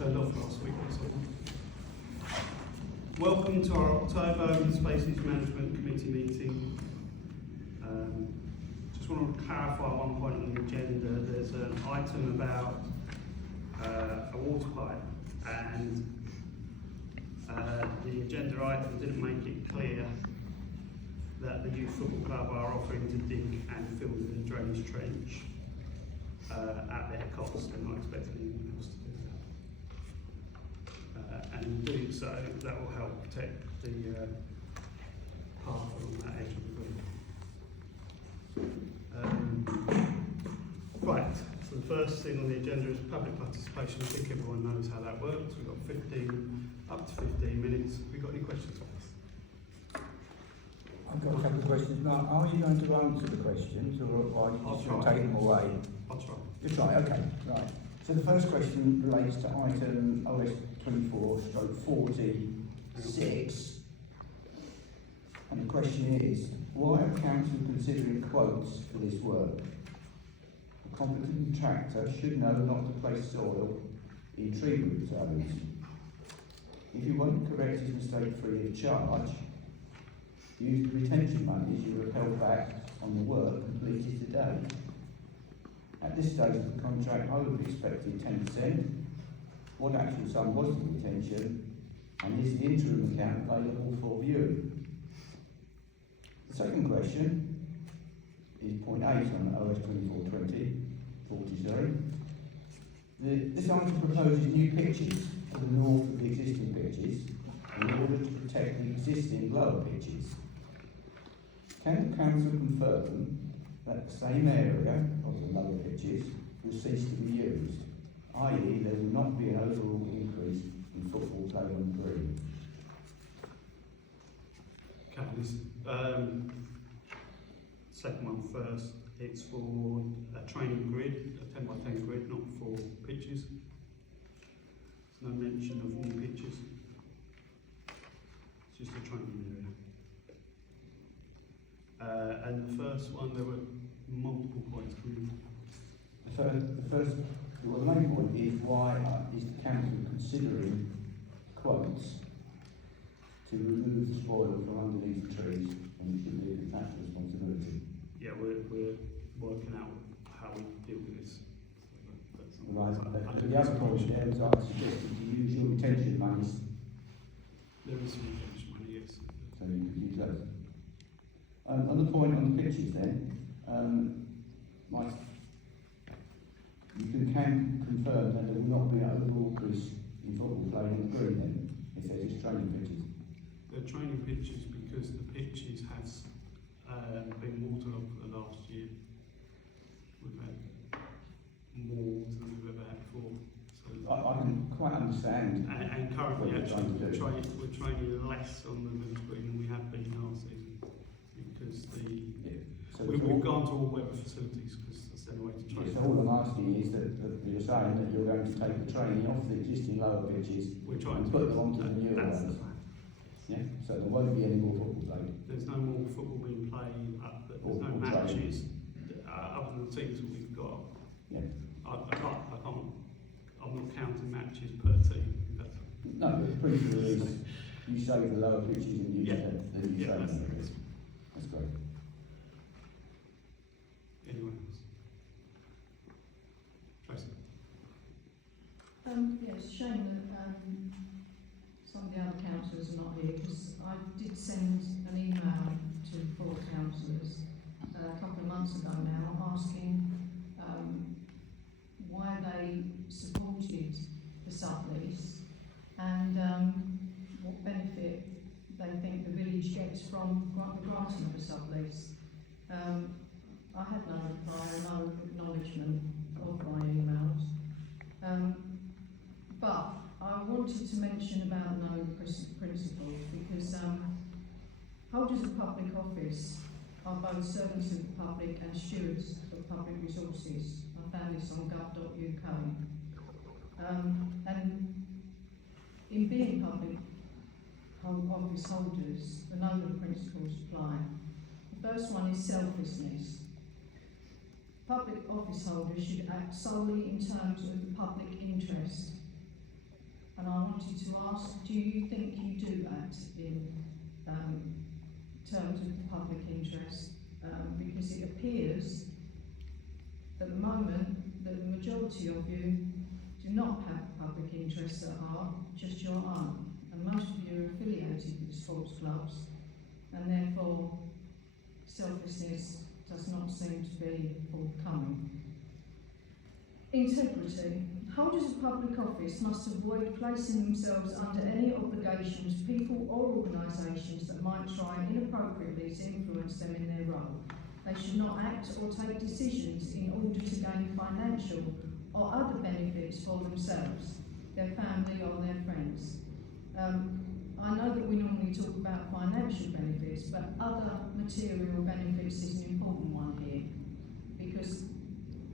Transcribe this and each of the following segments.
turned off last week or something. Welcome to our October Open Spaces Management Committee meeting. Just want to clarify one point on the agenda. There's an item about a water pipe, and the agenda item didn't make it clear that the youth football club are offering to dig and fill the drainage trench at their cost. They're not expecting anyone else to do that. And in doing so, that will help protect the path along that edge of the green. Right, so the first thing on the agenda is public participation. I think everyone knows how that works. We've got up to 15 minutes. Have we got any questions for us? I've got a couple of questions. Mark, are you going to answer the questions, or are you just going to take them away? I'll try. You'll try, okay, right. So the first question relates to item OS 24/46. And the question is, why are council considering quotes for this work? A competent contractor should know not to place soil in tree root zones. If you want to correct his mistake free of charge, use the retention monies you have held back on the work completed today. At this stage of the contract, I would have expected 10%. What actual sum was the retention, and is the interim account available for viewing? The second question is point 8 on OS 24/40. This item proposes new pitches to the north of the existing pitches in order to protect the existing lower pitches. Can the council confirm that the same area of the lower pitches will cease to be used, i.e. there will not be an overall increase in football play on the green? Okay, this second one first. It's for a training grid, a 10 by 10 grid, not for pitches. There's no mention of new pitches. It's just a training area. And the first one, there were multiple points. So the main point is, why is the council considering quotes to remove the spoil from underneath the trees, and we should leave it that responsibility? Yeah, we're working out how we deal with this. Right, the other point there was I suggested to use your retention monies. There is some retention money, yes. So you could use those. On the point on the pitches then, you can confirm that there will not be an overall increase in football play on the green then, if they're just training pitches? They're training pitches because the pitches has been waterlogged for the last year. We've had more water than we've ever had before. So I can quite understand. And currently, what actually, you're trying to do. we're training less on the men's green than we have been last season, because we've gone to all weather facilities because that's the only way to train. So all I'm asking is that you're saying that you're going to take the training off the existing lower pitches. We're trying and to put them onto the newer that's ones. the plan. Yeah. So there won't be any more football played. There's no more football being played. There's no matches other than the teams that we've got. Yeah. I'm not counting matches per team. No, but the principle is you save the lower pitches and use Yeah. the new training areas. That's great. Anyone else? Tracy? Yeah, it's a shame that some of the other councillors are not here, because I did send an email to 4 councillors a couple of months ago now, asking why they supported the sublease and what benefit they think the village gets from the granting of a sublease. I had no reply, no acknowledgement of my emails. But I wanted to mention about no principles, because holders of public office are both servants of the public and stewards of public resources. I found this on gov.uk. And in being public office holders, the noble principles apply. The first one is selflessness. Public office holders should act solely in terms of the public interest. wanted to ask, do you think you do act in terms of the public interest? Because it appears at the moment that the majority of you do not have public interests at heart, just your own. And most of you are affiliated with sports clubs, and therefore selflessness does not seem to be forthcoming. Integrity. Holders of public office must avoid placing themselves under any obligations, people or organisations that might try inappropriately to influence them in their role. They should not act or take decisions in order to gain financial or other benefits for themselves, their family or their friends. I know that we normally talk about financial benefits, but other material benefits is an important one here, because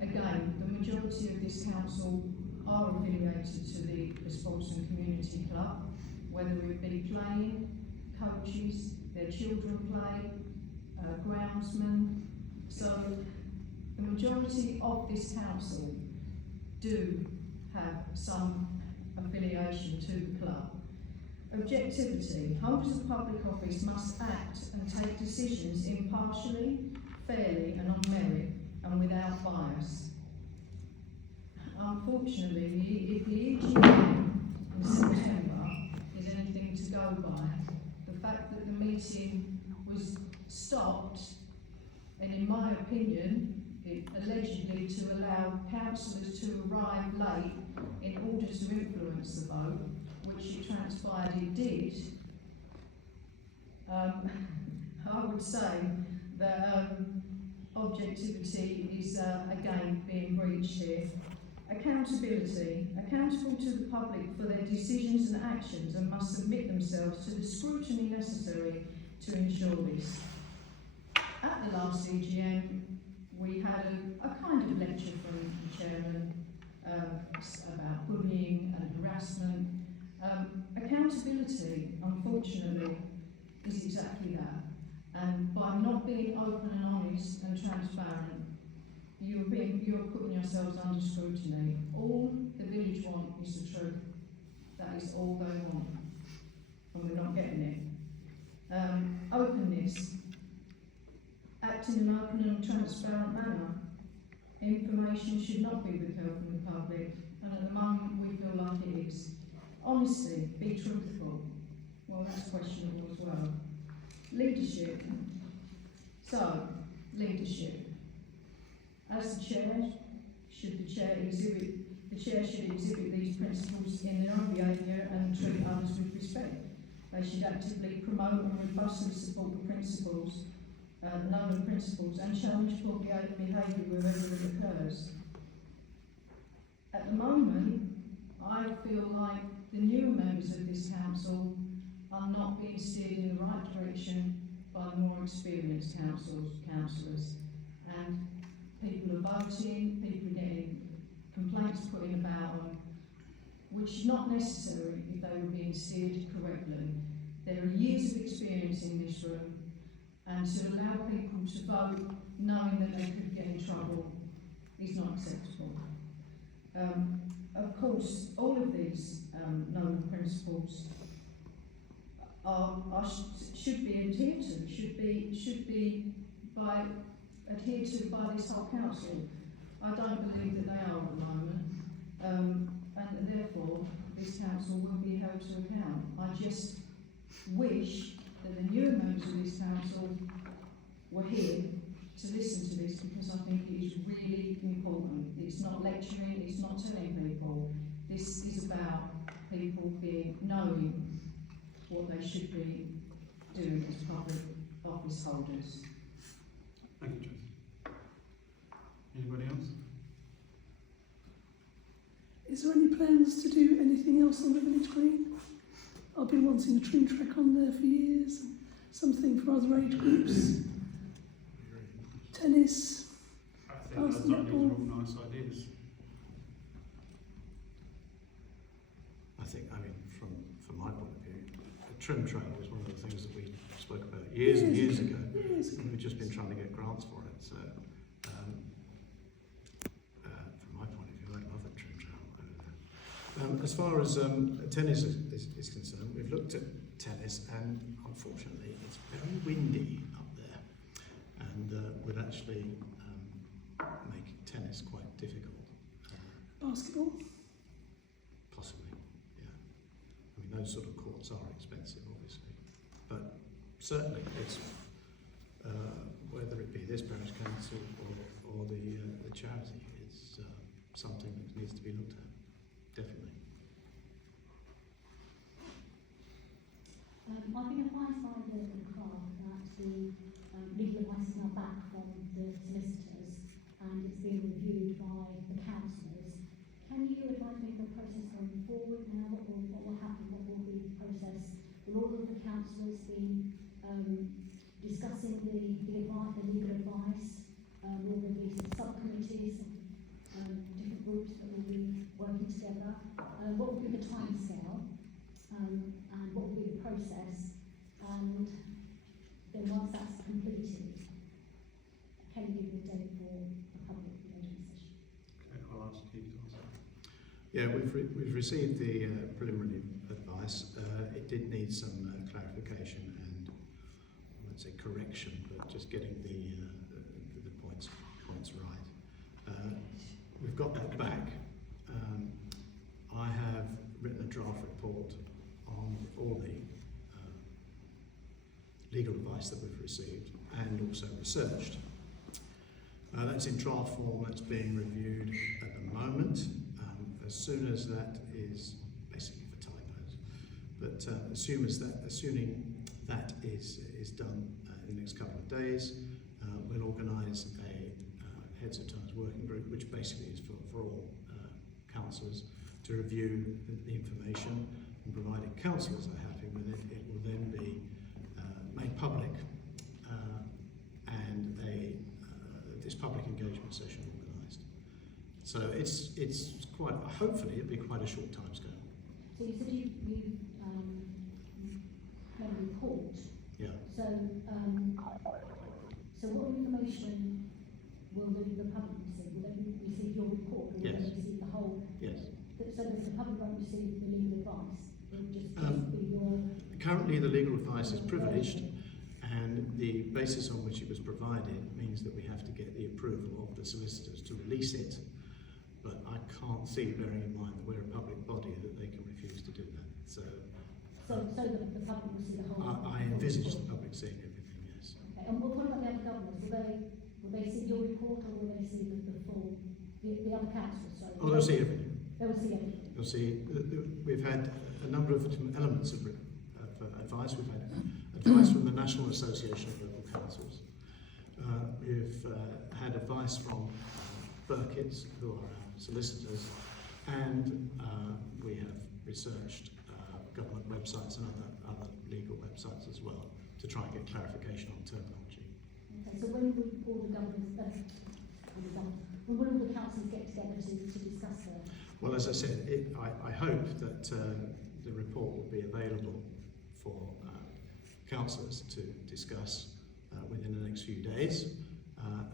again, the majority of this council are affiliated to the Sports and Community Club, whether it be playing, coaches, their children play, groundsmen. So the majority of this council do have some affiliation to the club. Objectivity. Holders of public office must act and take decisions impartially, fairly and on merit and without bias. Unfortunately, if the EGM in September is anything to go by, the fact that the meeting was stopped, and in my opinion, it allegedly to allow councillors to arrive late in order to influence the vote, which it transpired it did, I would say that objectivity is again being breached here. Accountability. Accountable to the public for their decisions and actions, and must submit themselves to the scrutiny necessary to ensure this. At the last EGM, we had a kind of lecture from the chairman about bullying and harassment. Accountability, unfortunately, is exactly that. And by not being open and honest and transparent, you're putting yourselves under scrutiny. All the village want is the truth. That is all they want, and we're not getting it. Openness. Act in an open and transparent manner. Information should not be withheld from the public, and at the moment we feel like it is. Honesty. Be truthful. Well, that's questionable as well. Leadership. So, leadership. As the chair should exhibit these principles in their own behaviour and treat others with respect. They should actively promote and robustly support the principles, known principles, and challenge poor behaviour wherever it occurs. At the moment, I feel like the newer members of this council are not being steered in the right direction by the more experienced councillors, and people are voting, people are getting complaints put in about them, which is not necessary if they were being steered correctly. There are years of experience in this room, and to allow people to vote knowing that they could get in trouble is not acceptable. Of course, all of these known principles should be adhered to, should be adhered to by this whole council. I don't believe that they are at the moment, and therefore this council will be held to account. I just wish that the newer members of this council were here to listen to this, because I think it is really important. It's not lecturing, it's not telling people. This is about people knowing what they should be doing as public office holders. Thank you, Tracy. Anybody else? Is there any plans to do anything else on the village green? I've been wanting a trim track on there for years, and something for other age groups. Tennis. I think those are all nice ideas. I think, from my point of view, a trim trail was one of the things that we spoke about years and years ago. And we've just been trying to get grants for it. So, from my point of view, I'd love a trim trail over there. As far as tennis is concerned, we've looked at tennis, and unfortunately it's very windy up there, and would actually make tennis quite difficult. Basketball? Possibly, yeah. I mean, those sort of courts are expensive, obviously, but certainly it's whether it be this parish council or the charity, it's something that needs to be looked at, definitely. I've been advised by the clerk that the legal advice is now back from the solicitors and it's being reviewed by the councillors. Can you advise me of the process going forward now? What will happen? What will be the process? Will all of the councillors be discussing the legal advice? Will there be subcommittees, different groups that will be working together? What will be the timescale? And what will be the process? And then once that's completed, can you give the date for the public engagement session? Okay, I'll ask you to answer. Yeah, we've received the preliminary advice. It did need some clarification and, I won't say correction, but just getting the points right. We've got that back. I have written a draft report on all the legal advice that we've received and also researched. That's in draft form, that's being reviewed at the moment. As soon as that is, basically for typos, but assuming that is done in the next couple of days, we'll organise a Heads of Terms working group, which basically is for all councillors to review the information, and provided councillors are happy with it, it will then be made public and this public engagement session organised. So it's quite, hopefully it'll be quite a short time scale. So you said you made a report. Yeah. So what information will the public receive? Will they receive your report, or will Yes. they receive the whole? Yes. So that the public won't receive the legal advice. It will just be your. Currently the legal advice is privileged, and the basis on which it was provided means that we have to get the approval of the solicitors to release it. But I can't see, bearing in mind that we're a public body, that they can refuse to do that. So So the public will see the whole. I envisage the public seeing everything, yes. Okay. And what about the other governors? Will they see your report, or will they see the full, the other councillors? Sorry. Oh, they'll see everything. They will see everything. You'll see, we've had a number of different elements of advice. We've had advice from the National Association of Local Councils. We've had advice from Burkitt's, who are our solicitors, and we have researched government websites and other legal websites as well to try and get clarification on terminology. Okay, so when will all the governors, when will all the councils get together to discuss that? Well, as I said, I hope that the report will be available for councillors to discuss within the next few days,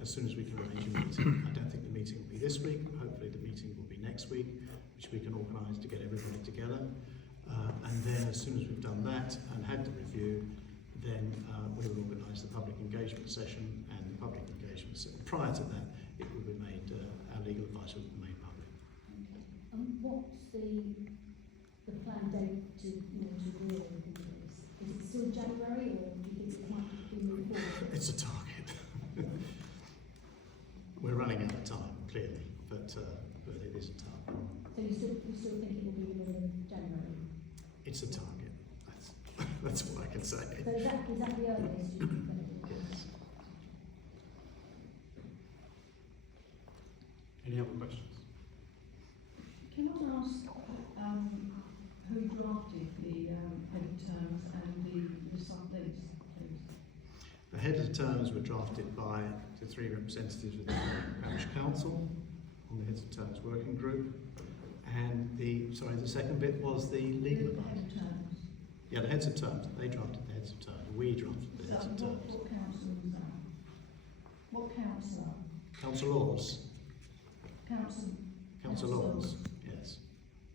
as soon as we can arrange a meeting. I don't think the meeting will be this week. Hopefully the meeting will be next week, which we can organise to get everybody together. And then as soon as we've done that and had the review, then we will organise the public engagement session, and the public engagement session. Prior to that, it will be made, our legal advice will be made public. Okay. What's the planned date to rule all of this? Is it still January, or do you think it might be moved forward? It's a target. We're running out of time, clearly, but it is a target. So you still think it will be the middle of January? It's a target. That's what I can say. So is that the earliest you think that it will be? Yes. Any other questions? Can I ask who drafted the head of terms and the sub-lease, please? The head of terms were drafted by the three representatives of the parish council on the heads of terms working group, and the second bit was the legal The head advice. of terms. Yeah, the heads of terms. They drafted the heads of terms. We drafted the heads of So terms. what council was that? What councillor? Council laws. Council. Council laws. Yes.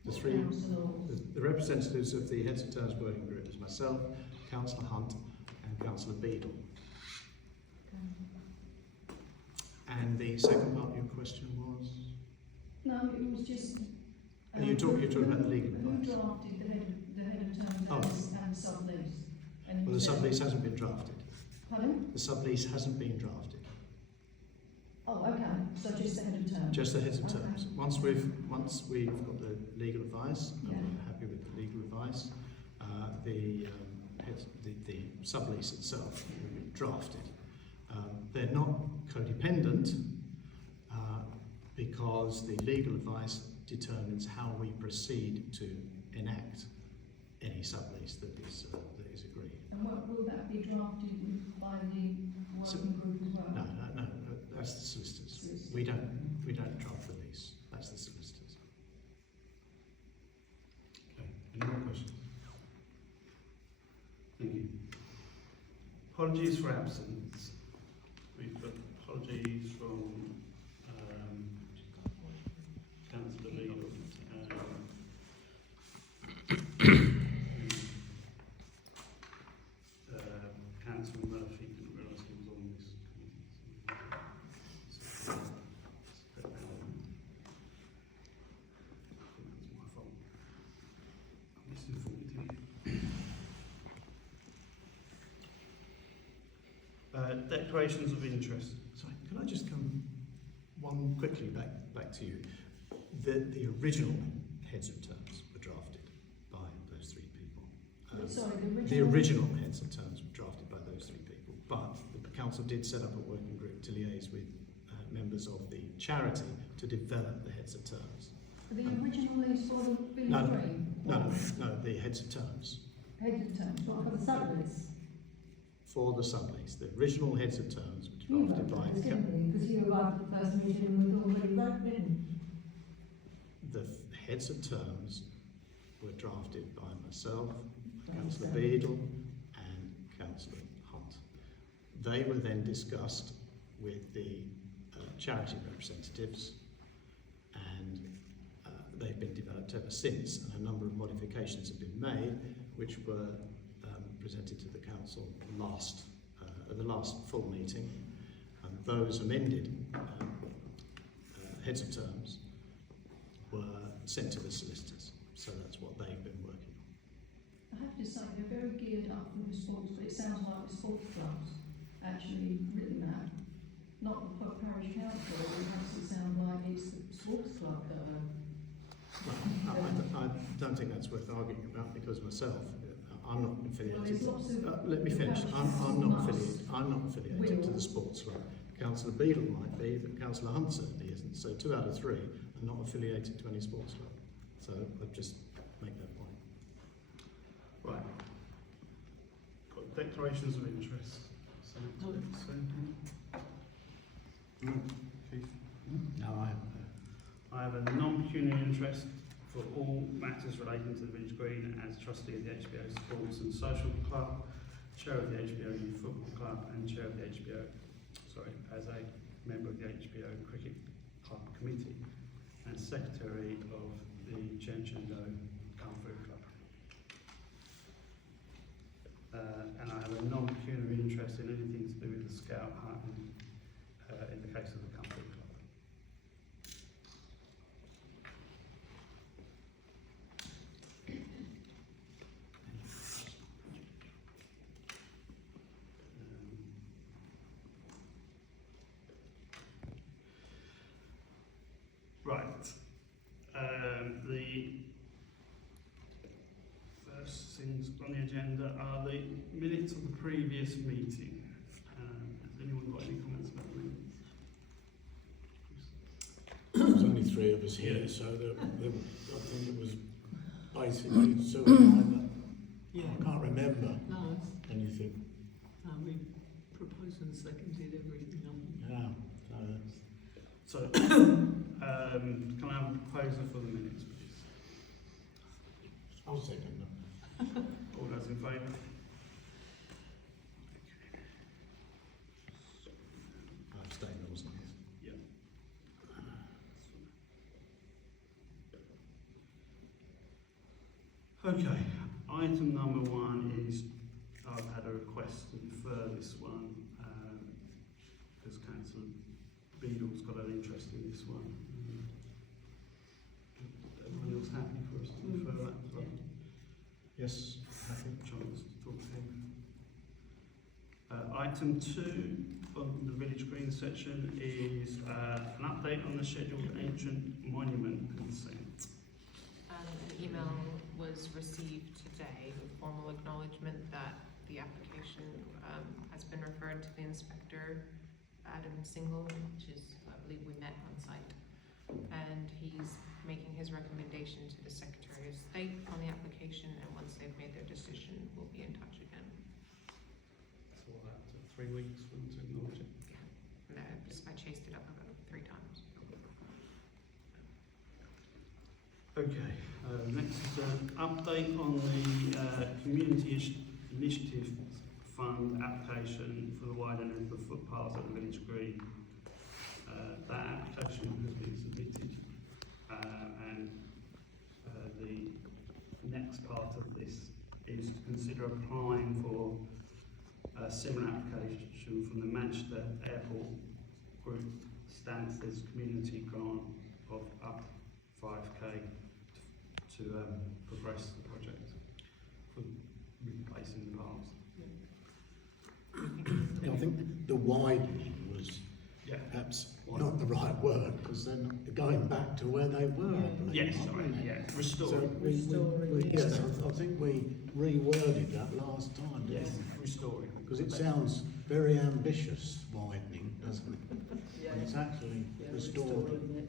The three, Councillor. the representatives of the Heads of Terms Working Group is myself, Councillor Hunt and Councillor Beadle. And the second part of your question was? No, it was just. You're talking about the legal Who advice. drafted the head of terms Oh. and sublease? And Well, the sublease hasn't been drafted. Pardon? The sublease hasn't been drafted. Oh, okay, so just the head of terms? Just the Heads of Okay. Terms. Once we've got the legal advice, and Yeah. we're happy with the legal advice, the sublease itself will be drafted. They're not codependent because the legal advice determines how we proceed to enact any sublease that is agreed. And what, will that be drafted by the working group as well? No, that's the solicitors. Solicitors. We don't draft the lease. That's the solicitors. Okay, any more questions? Thank you. Apologies for absence. We've got apologies from Councillor Beadle. Councillor Murphy didn't realise he was on this committee. So, that's my fault. I misinformed him. Declarations of interest. Sorry, can I just come one quickly back to you? The original Heads of Terms were drafted by those three people. Sorry, The original Heads of Terms were drafted by those three people, but the council did set up a working group to liaise with members of the charity to develop the Heads of Terms. The original lease for the Village No, Green? No, the Heads of Terms Head of terms, what for the sublease? for the sublease. The original Heads of Terms were drafted by because you arrived at the first meeting with already written. the Heads of Terms were drafted by myself, Councillor Beadle and Councillor Hunt. They were then discussed with the charity representatives, and they've been developed ever since, and a number of modifications have been made which were presented to the council at the last full meeting, and those amended Heads of Terms were sent to the solicitors, so that's what they've been working on. I have to say, they're very geared up for the sports, but it sounds like the sports clubs actually written that, not the parish council. It makes it sound like it's the sports club that are. I don't think that's worth arguing about, because myself, I'm not Well, affiliated. there's lots of. Let me finish. I'm not affiliated to the sports club. Councillor Beadle might be, but Councillor Hunt certainly isn't. So 2 out of 3 are not affiliated to any sports club. So I'll just make that point. Right. Got declarations of interest. Keith? No, I haven't. I have a non-pecuniary interest for all matters relating to the Village Green as trustee of the HBO Sports and Social Club, chair of the HBO Youth Football Club, and chair of the as a member of the HBO Cricket Club Committee, and secretary of the Chenchendo Kung-Fu Club. And I have a non-pecuniary interest in anything to do with the Scout Hut in the case of the Kung-Fu Club. Right. The first things on the agenda are the minutes of the previous meeting. Has anyone got any comments about the minutes? There's only 3 of us here, so I think it was basically so I can't remember No, anything. we proposed and seconded everything on. Yeah, So, can I have a proposal for the minutes, please? I'll second them. All those in favour? I abstain, wasn't it? Okay, item number 1 is, I've had a request to defer this one, because Councillor Beadle's got an interest in this one. Everyone else happy for us to defer that as well? Yes, happy. Chance to talk to him. Item 2 on the Village Green section is an update on the scheduled ancient monument consent. An email was received today with formal acknowledgement that the application has been referred to the inspector, Adam Single, which is, I believe we met on site, and he's making his recommendation to the Secretary of State on the application, and once they've made their decision, we'll be in touch again. So that took 3 weeks for them to acknowledge it. And I chased it up about 3 times. Okay, next is an update on the Community Initiative Fund application for the widening of the footpaths at the Village Green. That application has been submitted, and the next part of this is to consider applying for a similar application from the Manchester Airport Group Stansted Community Grant of up to 5k to progress the project for replacing the paths. Yeah, I think the widening was perhaps not the right word, because they're not going back to where they were, I believe, Yes, aren't sorry, they? yeah, So restoring. yes, I think we reworded that last time, didn't Yes, we? restoring. Because it sounds very ambitious, widening, doesn't it? And it's actually restoring.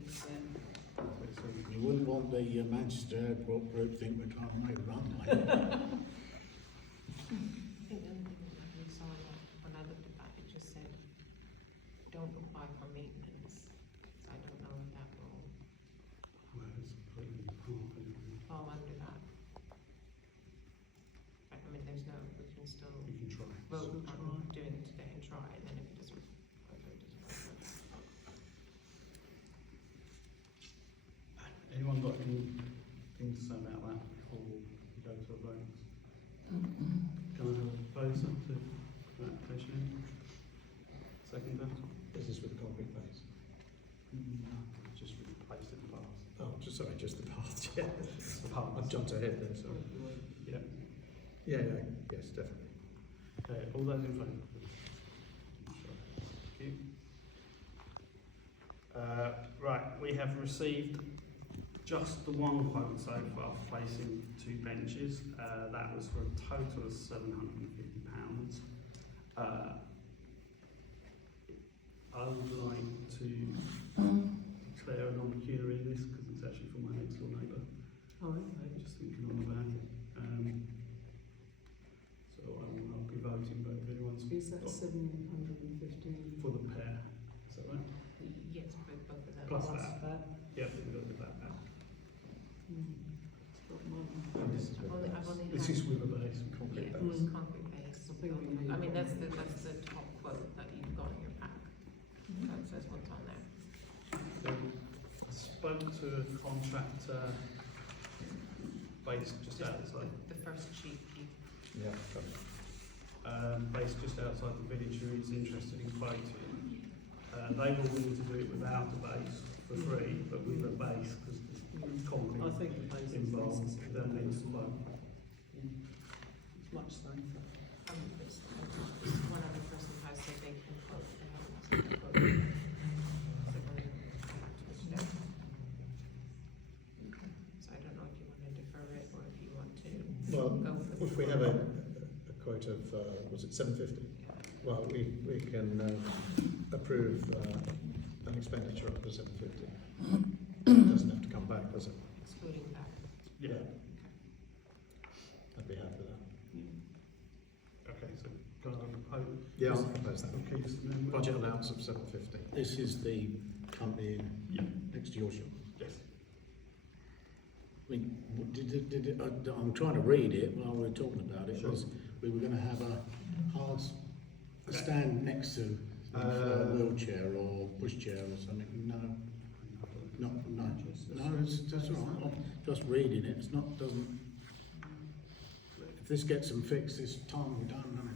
You wouldn't want the Manchester Airport Group to think we're trying to make a runway. I think the only thing that we saw when I looked at that, it just said, don't apply for maintenance. So I don't know if that will fall under that. I mean, there's no, we can still We can try. vote on doing it today and try, and then if it doesn't, whether it doesn't work. Anyone got anything to say about that before we go to a vote? Can I have a proposer to the application? Seconder? Is this with the concrete base? Just replaced in the past. Oh, just the path, yeah. The path. I've jumped ahead there, sorry. Yeah. Yeah, yes, definitely. Okay, all those in favour? Thank you. Right, we have received just the one quote so far, placing 2 benches. That was for a total of £750. I would like to declare a non-pecuniary in this because it's actually for my next door neighbour. Oh, okay. Just thinking on about it. So I will not be voting, but if anyone's Is that got 715? for the pair, is that right? Yes, both of them. Plus Plus that. that. Yeah, we've got that back. It's got mine. I've only This had- is with a base and concrete Yeah, base. concrete base. I think we need I mean, one. that's the top quote that you've got in your pack. That says what's on there. So I spoke to a contractor based just outside, The first sheet, Yeah. based just outside the village who is interested in quoting. They were willing to do it without a base for free, but with a base because there's I concrete think the base is involved. necessary. They'll need to quote. It's much safer. one other person has said they can quote, they haven't asked me to quote. So we're gonna come back to it today. So I don't know if you want to defer it or if you want to Well, go for the. if we have a quote of, was it 750? Well, we can approve an expenditure up to 750. It doesn't have to come back, does it? Excluding that. Yeah. I'd be happy with that. Okay, so can I propose? Yeah, I'll propose that. Okay, just a minute. Budget allowance of 750. This is the company Yeah. next to your shop. Yes. I mean, I'm trying to read it while we're talking about it. Sure. Was we were going to have a hard stand next to a wheelchair or pushchair or something. No, that's all right. I'm just reading it. It's not doesn't. if this gets them fixed, this time will be done, doesn't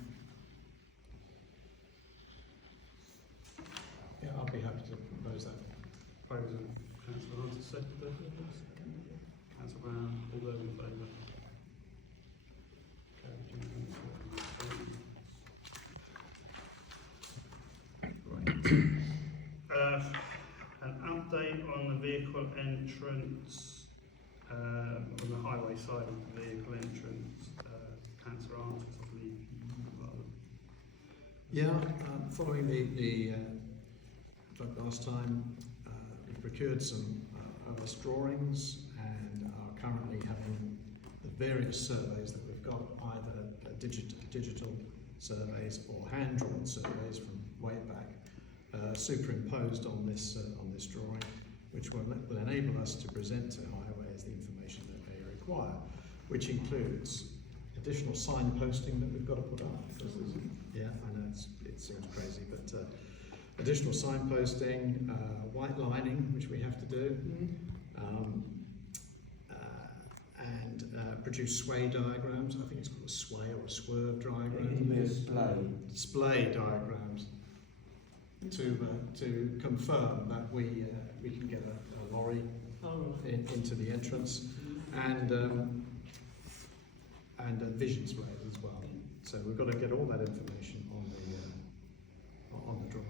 it? Yeah, I'll be happy to propose that. Proposal, councillor Hunter, seconded. Councillor Brown, all those in favour? Carried unanimously. An update on the vehicle entrance, on the highway side of the vehicle entrance, councillor Arnott, I believe. Yeah, following the like last time, we procured some OS drawings and are currently having the various surveys that we've got, either digital surveys or hand-drawn surveys from way back, superimposed on this drawing, which will enable us to present to highways the information that they require, which includes additional signposting that we've got to put up. Because yeah, I know it seems crazy, but additional signposting, white lining, which we have to do, and produce sway diagrams. I think it's called a sway or a swerve diagram. It'll be a splay. Display diagrams to confirm that we can get a lorry into the entrance, and a vision display as well. So we've got to get all that information on the drawing.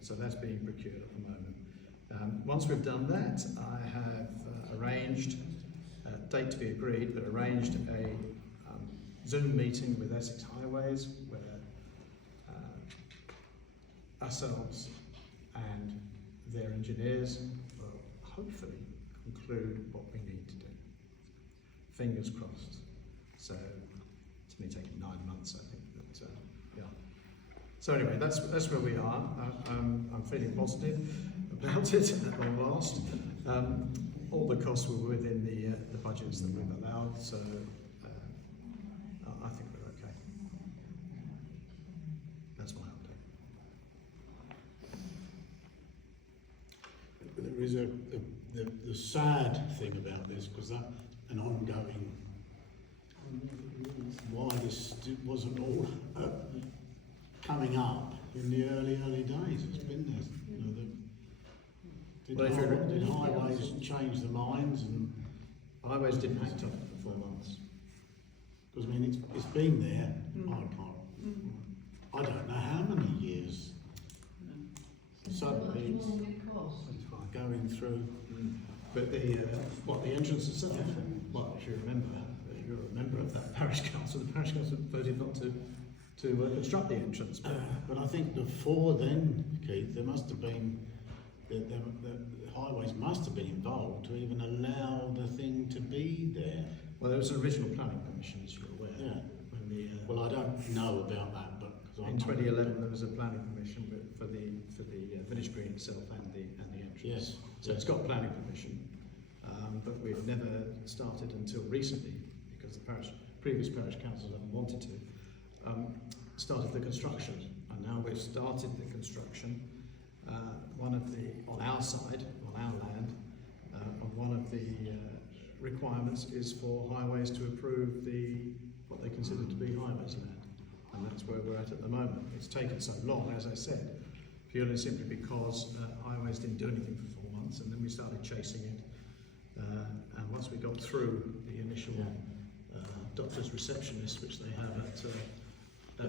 So that's being procured at the moment. Once we've done that, I have arranged a date to be agreed, but arranged a Zoom meeting with Essex Highways, where ourselves and their engineers will hopefully conclude what we need to do. Fingers crossed. So it's me taking 9 months, I think. But yeah. So anyway, that's where we are. I'm feeling positive about it at long last. All the costs were within the budgets that we've allowed, so I think we're okay. That's my update. There is the sad thing about this, because that an ongoing, why this wasn't all coming up in the early days. It's been there. You know, did highways change their minds, and Highways didn't act on it for 4 months. because I mean it's been there. I don't know how many years. Suddenly it's going through. But the entrance itself, well, if you remember, you're a member of that parish council. The parish council voted not to construct the entrance. But I think before then, Keith, there must have been, the highways must have been involved to even allow the thing to be there. Well, there was an original planning permission, as you're aware. Yeah. When Well, I don't know about that, but in 2011 there was a planning permission for the village green itself and the entrance. Yes. So it's got planning permission, but we've never started until recently, because the previous parish councils haven't wanted to, started the construction. And now we've started the construction. On our side, on our land, one of the requirements is for highways to approve what they consider to be highways land. And that's where we're at the moment. It's taken so long, as I said, purely and simply because highways didn't do anything for 4 months, and then we started chasing it. And once we got through the initial doctor's receptionist, which they have at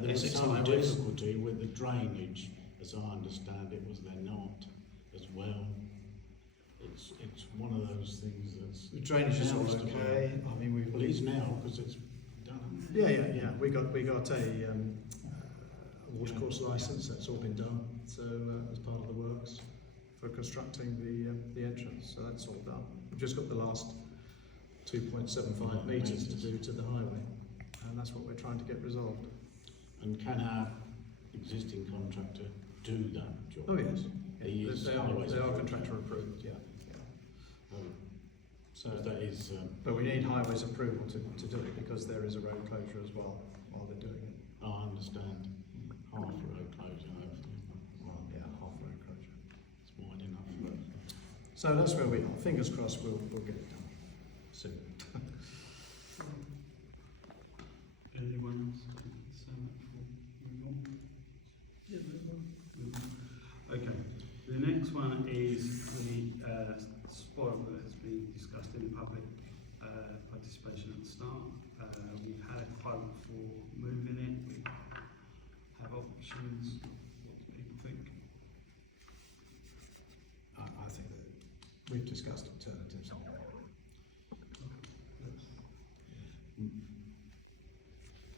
There's Essex some Highways. difficulty with the drainage, as I understand it, was there not as well. It's one of those things that's The drainage is all now to okay. I mean, well, it is now because it's done. Yeah. We got a watercourse licence. That's all been done. So as part of the works for constructing the entrance, so that's all done. We've just got the last 2.75 metres to do to the highway, and that's what we're trying to get resolved. And can our existing contractor do that job? Oh yes, He is they highways are approved. contractor approved. Yeah. So that is. But we need highways approval to do it, because there is a road closure as well while they're doing it. I understand. Half road closure, hopefully. Well, yeah, half road closure. It's wide enough. So that's where we are. Fingers crossed we'll get it done soon. Anyone else? So much for moving on. Yeah, move on. Okay, the next one is the spoil that has been discussed in the public participation at the start. We've had a quote for moving it. We have options. What do people think? I think that we've discussed alternatives.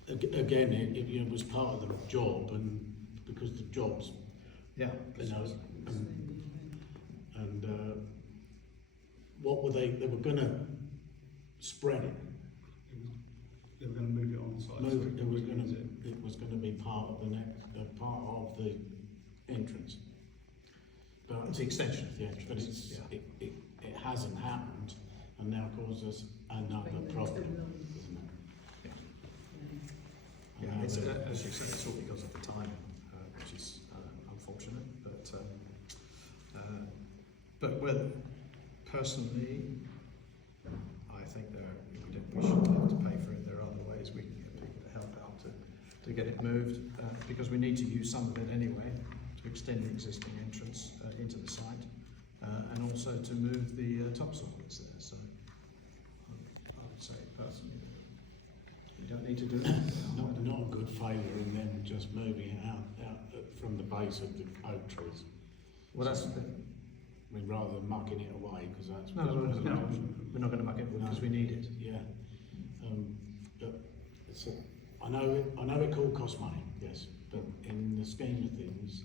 Again, it was part of the job, and because the job's, Yeah. you know, and what were they were going to spread it. They were going to move it on site. Move it. so It was going to be part of the next part of the entrance. But It's the extension of the entrance. But it's, yeah. it hasn't happened, and now causes another problem, doesn't it? Yeah, And it's, now as you say, it's all because of the timing, which is unfortunate. But whether personally, I think we shouldn't have to pay for it. There are other ways we can get people to help out to get it moved, because we need to use some of it anyway to extend the existing entrance into the site, and also to move the topsoil that's there. So I would say personally, we don't need to do it. not a good favour in them just moving it out from the base of the oak trees. Well, that's the I mean, rather than mucking it away, because that's no, we're not going to muck it because we need it. Yeah, but it's I know it could cost money, yes, but in the scheme of things,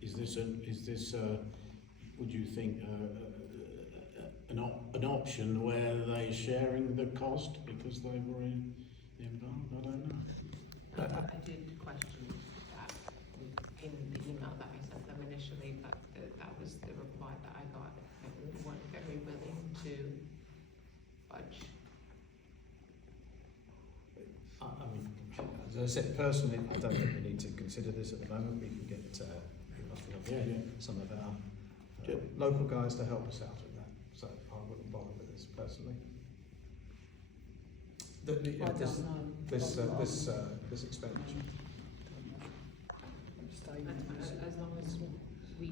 is this would you think an option where they're sharing the cost because they were involved? I don't know. I did question that in the email that I sent them initially, but that was the reply that I got. They weren't very willing to budge. I mean, as I said, personally, I don't think we need to consider this at the moment. We can get some of our local guys to help us out with that. So I wouldn't bother with this personally. This expenditure. As long as we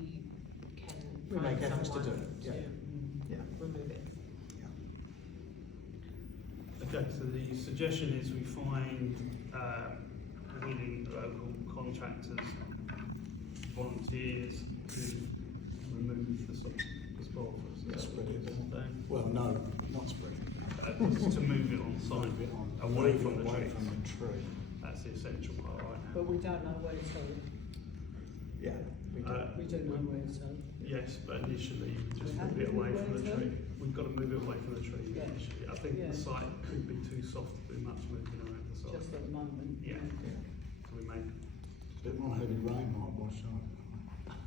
can We find make efforts to someone do it, yeah. remove it. Okay, so the suggestion is we find willing local contractors, volunteers to remove the spoil. Spread it. Well, Well, no, not spread it. to move it on site, Move it on, away move from it the away trees. from the tree. That's the essential part right now. But we don't know where it's going. Yeah, we do. We do know where it's going. Yes, but initially just Have move it we away moved from the where tree. We've got to move it away from the tree Yeah. initially. I think Yeah. the site could be too soft to do much moving around the site. Just at the moment. Yeah. So we may. A bit more heavy rain might wash out.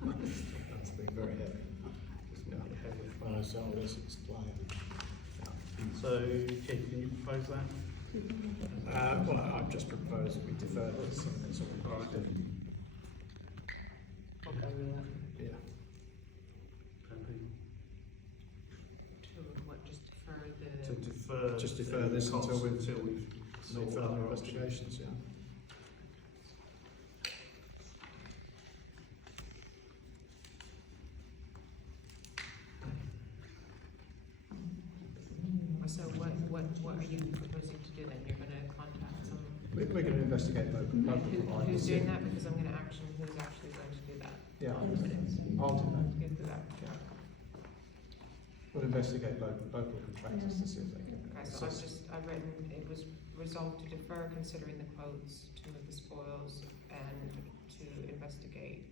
That's been very heavy. So let's explain. So, Keith, can you propose that? Well, I've just proposed we defer this and it's all All right. Okay with that. Yeah. Happy To what, just defer to the, defer. Just defer the this costs until we've until we've Need sorted further out our investigations, yeah. so what are you proposing to do then? You're gonna contact some, We're going to investigate local who's providers. doing that? Because I'm gonna action who's actually going to do that. Yeah, I'll do that. Get to that. We'll investigate local contractors to see if they can Okay, so assist. I've written, it was resolved to defer considering the quotes to move the spoils and to investigate,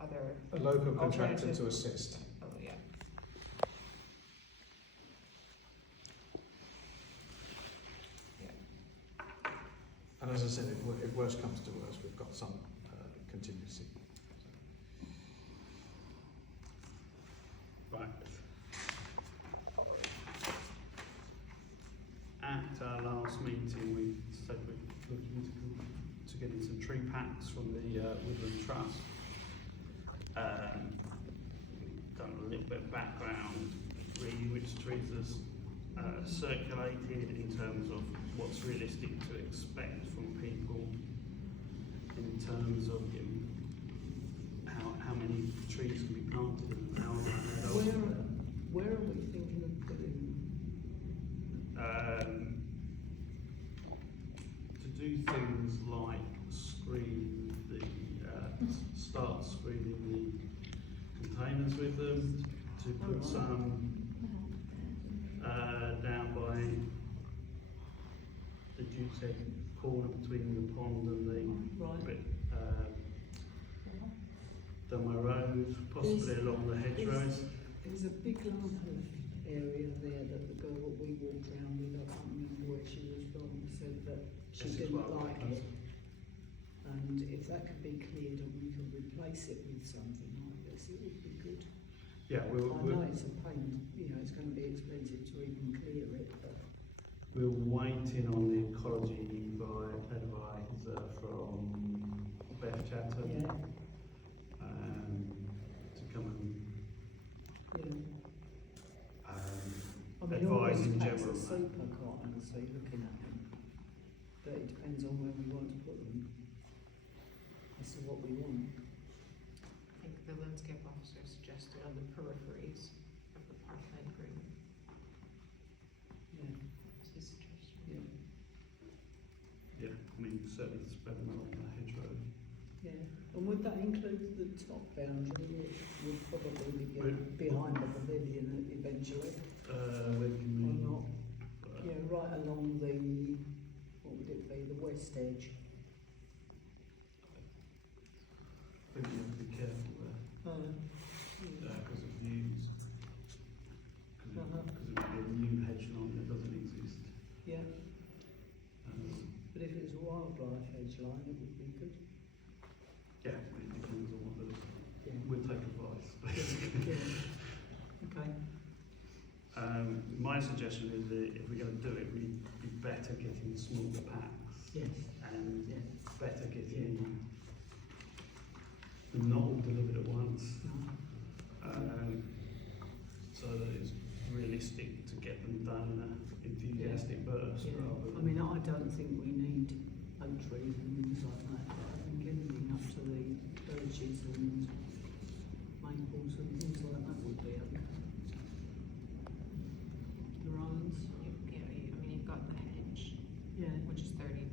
other, A local contractor Alternative. to assist. oh, yeah. And as I said, if worse comes to worse, we've got some contingency. Right. At our last meeting, we said we're looking to getting some tree packs from the Woodland Trust. Done a little bit of background, really which trees circulated in terms of what's realistic to expect from people in terms of how many trees can be planted and how Where are we thinking of putting to do things like screen the start screening the containers with them, to put some down by the Duke's Head corner between the pond and the right? Dunmow Road, possibly along the hedgerows. There's a big lump of area there that the girl that we walked around with, I can't remember where she was from, said that she Yes, didn't well, like it. And if that could be cleared and we could replace it with something like this, it would be good. Yeah, I know it's a pain, you know, it's going to be expensive to even clear it, but we're waiting on the ecology advisor from Beth Chatham yeah, to come and yeah. I mean, all advise these in packs general. are super, quite honestly, looking at them. But it depends on where we want to put them, as to what we want. I think the landscape officer suggested on the peripheries of the parkland green. Yeah, Was his suggestion. yeah, Yeah, I mean, certainly spread them along the hedgerow. yeah. And would that include the top boundary, which would probably be Would- behind the pavilion eventually, Where do you or mean? not? Yeah, right along the, what would it be, the west edge? I think you have to be careful there because of views. Because Uh-huh. it would be a new hedge line that doesn't exist. Yeah, Um, but if it's a wildlife edge line, it would be good. yeah, well, it depends on what the. Yeah. We'll take advice, basically. Yeah. Okay. My suggestion is that if we're going to do it, we'd be better getting smaller packs Yes. and Yeah. better getting them not all delivered at once, so that it's realistic to get them done in an enthusiastic burst Yeah. rather I than. mean, I don't think we need oak trees and things like that. I think anything up to the birches and maples and things like that would be okay. The roans? You've got the hedge, Yeah. which is 30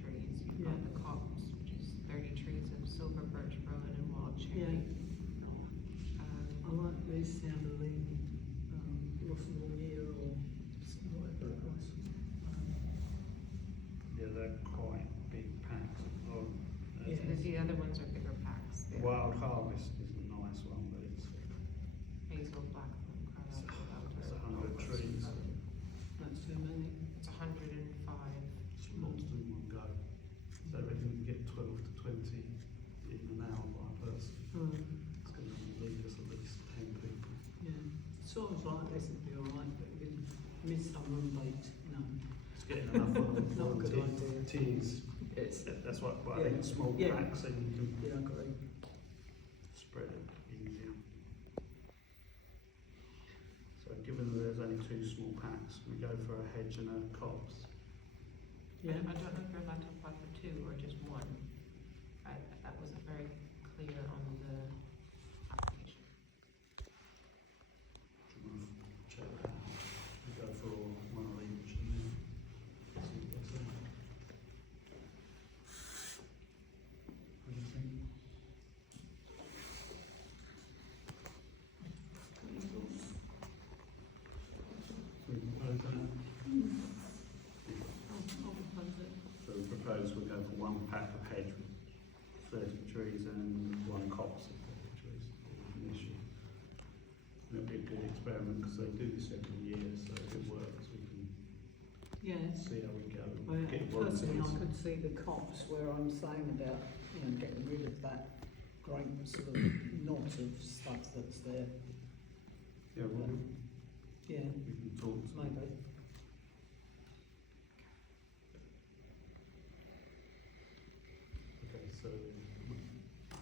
trees. You've got the copse, which is 30 trees of silver birch, rowan and wild cherry. I like the sound of the blossom all year or whatever it was. Yeah, they're quite big packs. The other ones are bigger packs. They're Wild Harvest is a nice one, but it's Hazel, blackthorn, crowd, it's 100 trees. That's too many. It's 105. It's a lot to do in one go. So I reckon we can get 12 to 20 in an hour by person. It's going to leave us at least 10 people. Yeah. Sort of like this would be alright, but with midsummer and late, no. It's getting enough Not a good idea. teas. Yes. That's what I Yeah. think small Yeah. packs and you can Yeah, I agree. spread it easier. So given that there's only 2 small packs, we go for a hedge and a copse. Yeah. I don't know if you're allowed to apply for 2 or just 1. That wasn't very clear on the application. Do you want to check that out? We go for one of each and then see what's in. What do you think? We propose that? I'll propose it. So we propose we go for 1 pack of hedge with 30 trees and 1 copse of 30 trees initially. And it'll be a good experiment because they do this every year, so if it works, we can Yes. see how we go. Well, Get personally, I volunteers. could see the copse where I'm saying about, you know, getting rid of that great sort of knot of stuff that's there. Yeah, well, Yeah, we can talk to them. maybe. Okay, so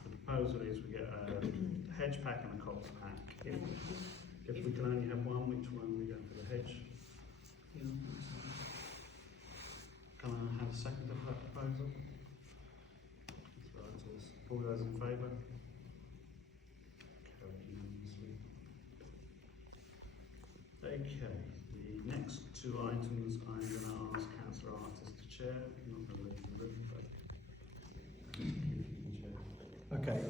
the proposal is we get a hedge pack and a copse pack. If we can only have one, which one we go for the hedge? Yeah, I think so. Can I have a second of that proposal? All those in favour? Carried unanimously. Okay, the next two items I'm going to ask Councillor Artis to chair. I'm not going to leave the room, but you can chair. Okay,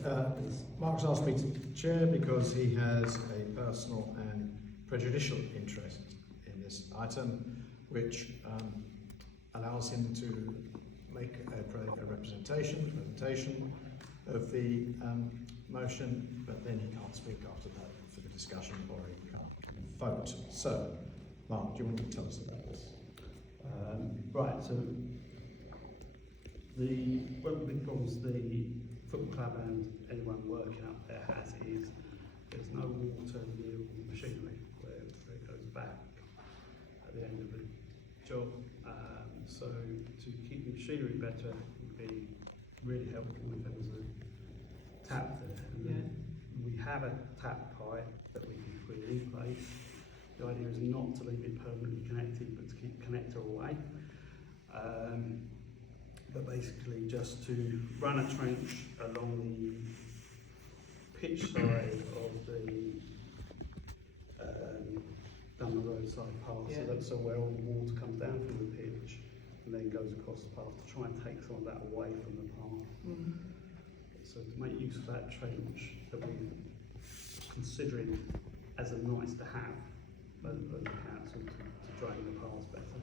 Mark's asked me to chair because he has a personal and prejudicial interest in this item, which allows him to make a presentation of the motion, but then he can't speak after that for the discussion, or he can't vote. So, Mark, do you want to tell us about this? Right, so one of the big problems the football club and anyone working up there has is there's no water near the machinery where it goes back at the end of the job. So to keep the machinery better would be really helpful if there was a tap there. And then we have a tap pipe that we can put in place. The idea is not to leave it permanently connected, but to keep the connector away. But basically just to run a trench along the pitch side of the down the roadside path, so where all the water comes down from the pitch and then goes across the path, to try and take some of that away from the path. So to make use of that trench that we're considering as a nice to have, as the council to drain the paths better.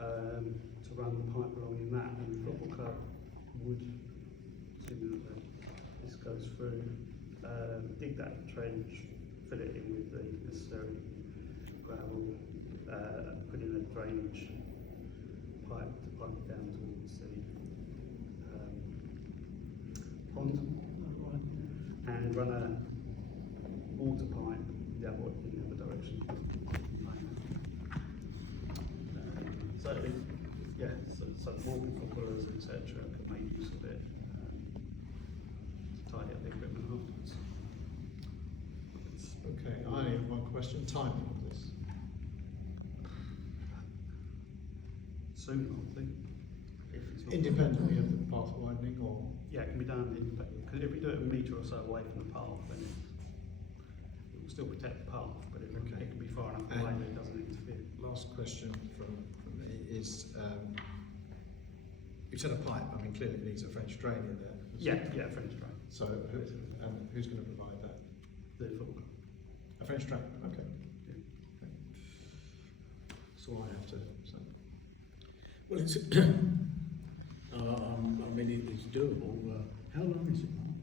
To run the pipe along in that, and the football club would, assuming that this goes through, dig that trench, fill it in with the necessary gravel, put in a drainage pipe to pipe it down towards the pond, and run a water pipe in the other direction. So more footballers, etc., can make use of it to tidy up the equipment afterwards. Okay, I only have one question. Timing of this? Soon, I think. If it's not Independently of the path widening, or? Yeah, it can be done independently. Because if we do it a metre or so away from the path, then it will still protect the path, but it can be far enough away that it doesn't interfere. Last question from me is, you said a pipe. I mean, clearly it needs a French drain in there. Yeah, French drain. So who's going to provide that? The football club. A French drain. Okay. Yeah. That's all I have to say. Well, it's, I mean, it's doable. How long is it, Mark?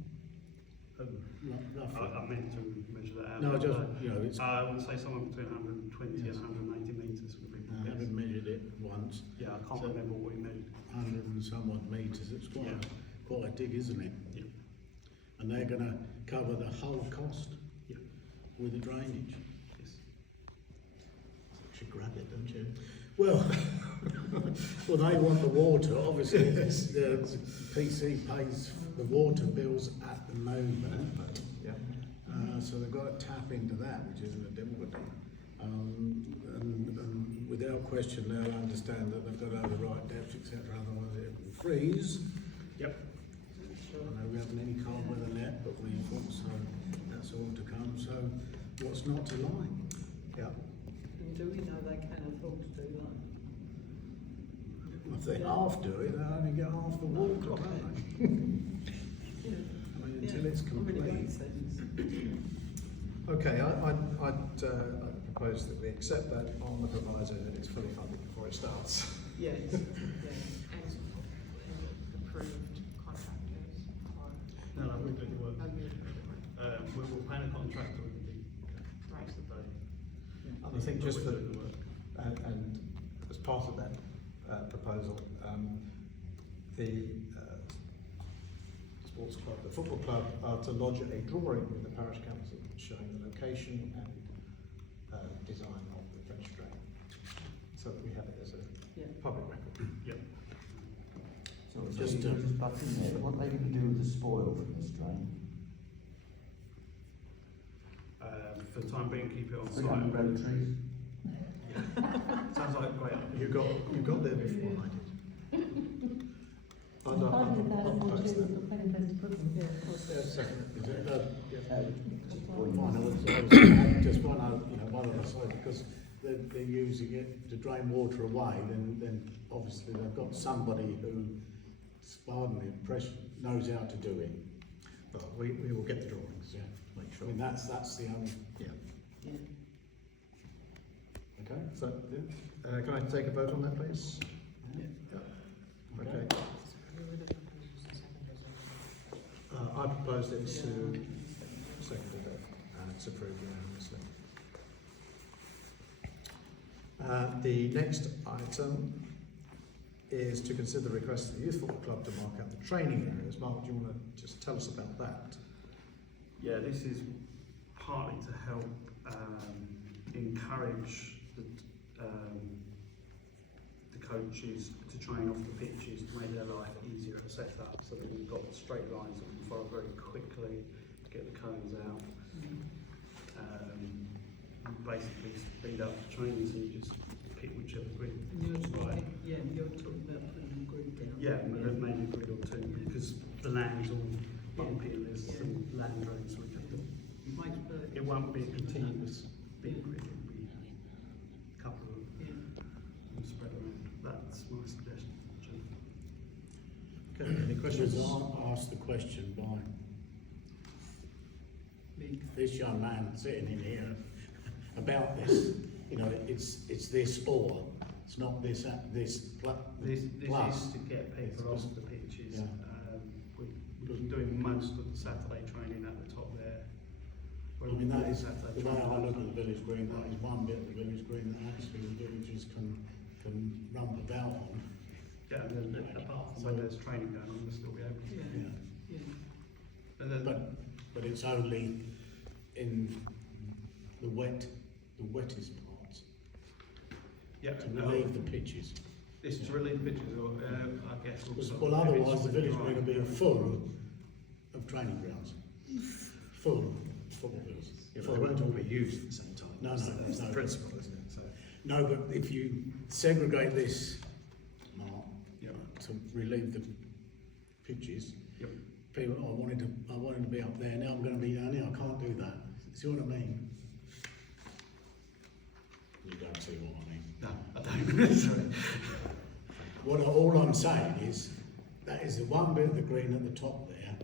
Roughly. I meant to measure that out. No, just, you know, it's, I would say somewhere between 120 and 180 metres would be I good. haven't measured it once. Yeah, I can't So- remember what we measured. 100 and some odd metres. It's quite a dig, isn't it? Yeah. And they're going to cover the whole cost. Yeah. With the drainage. Yes. You should grab it, don't you? Well, well, they want the water. Obviously, the PC pays the water bills at the moment. Yeah. So they've got to tap into that, which isn't a difficulty. And without question, they'll understand that they've got to have the right depth, etc. Otherwise, it will freeze. Yep. I know we haven't any cold weather net, but we thought so. That's all to come. So, what's not to like? Yeah. And do we know they can afford to do that? If they half do it, they only get half the water, don't they? I mean, until it's complete. Okay, I'd propose that we accept that on the proviso that it's fully funded before it starts. Yes, And approved contractors or? No, we're doing the work. Oh, you're doing the work. We'll pay a contractor with the Right. the day. And I think just We're for, doing the work. and as part of that proposal, the sports club, the football club, are to lodge a drawing with the parish council showing the location and design of the French drain, so that we have it as a public record. Yep. So Just just back in there, what are they going to do with the spoil from this drain? For the time being, keep it on Put it on the site. road trees? Sounds like a great idea. You got there before I did. I'll propose that. Second, is it, Point. fine, I was just one, one other side, because they're using it to drain water away, then obviously they've got somebody who, pardon the impression, knows how to do it. But we will get the drawings, Yeah. make I sure. mean, that's the only, Yeah. okay? So, can I take a vote on that, please? Yeah. Okay. Who were the proposers and seconders? I proposed it, Sue seconded it, and it's approved unanimously. The next item is to consider the request of the Youth Football Club to mark out the training areas. Mark, do you want to just tell us about that? Yeah, this is partly to help encourage the coaches to train off the pitches to make their life easier to set up, so that we've got straight lines that we can follow very quickly, get the cones out, and basically speed up the training, so you just pick whichever grid. And you're Right. you're talking about putting a group down. Yeah, maybe a grid or two, because the land's all bumpy and there's some land drains, so we have to. Makes perfect. It won't be a continuous big grid, it'll be a couple of Yeah. them spread around. That's my suggestion. Okay, any questions? Because I asked the question by Me. this young man sitting in here about this, it's this or, it's not this, This plus. is to get people off the pitches. Yeah. We've been doing most of the Saturday training at the top there. I mean, that is, Saturday the way I training. look at the village green, that is one bit of the village green that actually the villagers can rumble about on. Yeah, and then apart from when there's training going on, they'll still be able to. Yeah. Yeah. Yeah. And then, But it's only in the wettest parts, yeah, to relieve the pitches. this is to relieve pitches, or I guess. Because, also well, if it's otherwise the village dry. green will be full of training grounds, full of football fields. Yeah, but they won't all be used at the same time. No, That's no, that's no. the principle, isn't it? So, No, but if you segregate this, Mark, Yep. to relieve the pitches, Yep. people, I wanted to be up there, now I'm going to be down here, I can't do that. See what I mean? You don't see what I mean. No, I don't. Sorry. All I'm saying is, that is the one bit of the green at the top there,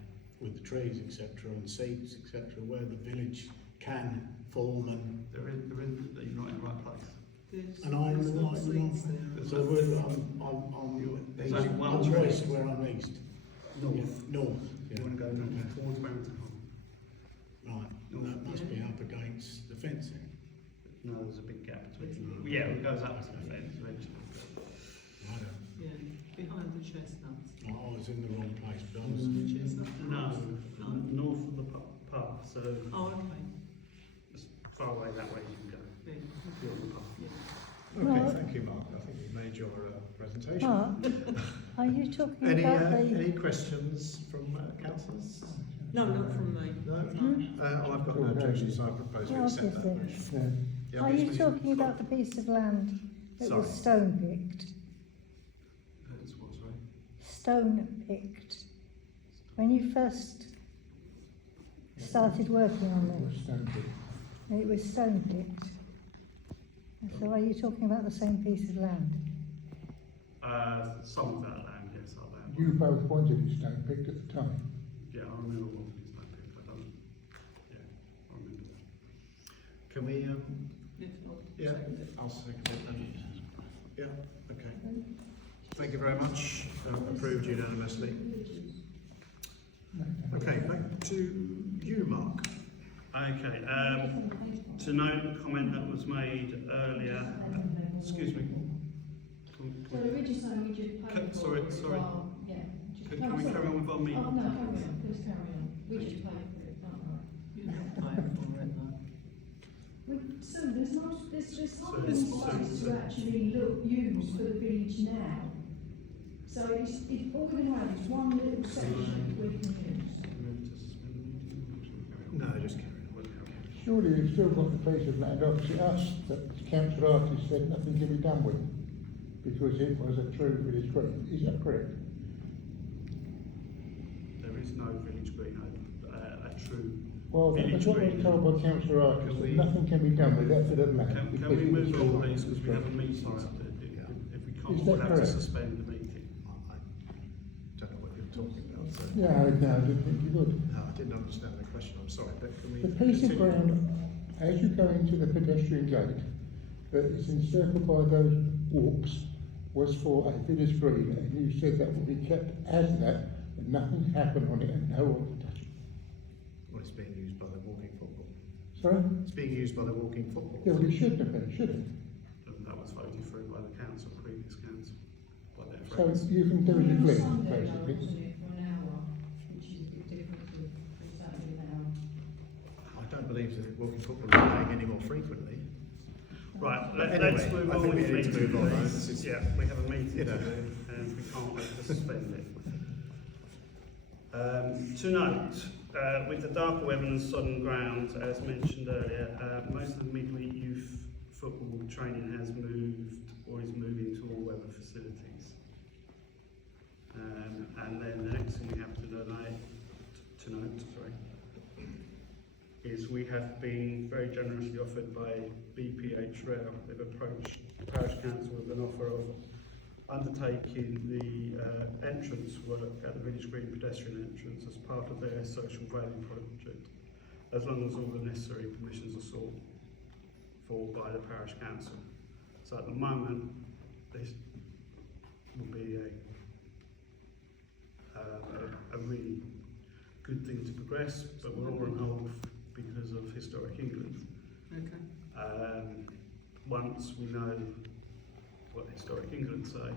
with the trees, etc., and seats, etc., where the village can form and You're not in the right place. And I'm There's no like, seats there. so I'm There's only one I'm tree. west where I'm east. North. North, You yeah. want to go towards Barrington Hall? Right, that must be up against the fencing. No, there's a big gap between. Yeah, it goes up to the fence eventually. Right, Yeah, behind the chestnuts. I was in the wrong place, but I was, Chestnut. No, north of the pub, so Oh, okay. as far away that way you can go. Yeah. Beyond the pub. Yeah. okay, Mark. thank you, Mark. I think you've made your presentation. Mark, are you talking Any about the... any questions from councillors? No, not from me. No. I've got no objection, so I propose we Well, accept that obviously. motion. Yeah, Are please, you please. talking about the piece of land that was Sorry. stone picked? That's what's right. Stone picked. When you first started working on this, it was stone picked. So are you talking about the same piece of land? Some of that land, yes, our land. You both wanted it stone picked at the time. Yeah, I remember what it is like. I don't. Yeah, I remember that. Can we? If not, Yeah, second it. I'll second it then. Yeah. Okay. Thank you very much. Approved unanimously. Okay, back to you, Mark. Okay, to note the comment that was made earlier, excuse me. So the Ridge Zone, we just paid Can- for. sorry, it as sorry. well. Yeah. just- Can we carry on with our Oh, meeting? no, carry on, please carry on. We just paid for it, don't You're not paying for it, no. we? So there's not, there's half So an it's- space so- to actually use for the village now. So it's all we're going to have is one little section that we can use. Move to suspend the meeting, or shall we carry on? No, just carry on. We'll carry on. surely you've still got the piece of land opposite us that Councillor Artist said nothing can be done with, because it was a true village green. Is that correct? There is no village green, a true Well, village that's what I green. was told by Councillor Artist, Can that we- nothing can be done with that bit of land. Can because we it was move true on, please, because we village have a green. meeting Sorry. to do. If we Is can't, that we'll have to correct? suspend the meeting. I don't know what you're talking about. So. No, I didn't think you would. No, I didn't understand the question. I'm sorry, but can we? The piece of continue? ground, as you go into the pedestrian gate, that is encircled by those walks, was for a village green, and you said that would be kept as that, and nothing happened on it, and no one would touch it. Well, it's being used by the walking football. Sorry? It's being used by the walking football. Yeah, well, it shouldn't have been, should it? And that was voted through by the council, previous council, by their So friends. you can do as you On please, Sunday, though, basically. wasn't it, for an hour, which is a bit different to Saturday now. I don't believe that walking football is playing any more frequently. Right, Anyway, let's move I on think with we need to meeting, move on, please. this is- Yeah, we have a meeting You to know. do, and we can't wait to suspend it. To note, with the dark weather and sodden ground, as mentioned earlier, most of the midweek youth football training has moved or is moving to all weather facilities. And then the next thing we have to note, is we have been very generously offered by BPH Rail. They've approached the Parish Council with an offer of undertaking the entrance work at the Village Green pedestrian entrance as part of their social value project, as long as all the necessary permissions are sought for by the Parish Council. So at the moment, this will be a really good thing to progress, but we're all on hold because of Historic England. Okay. Once we know what Historic England say,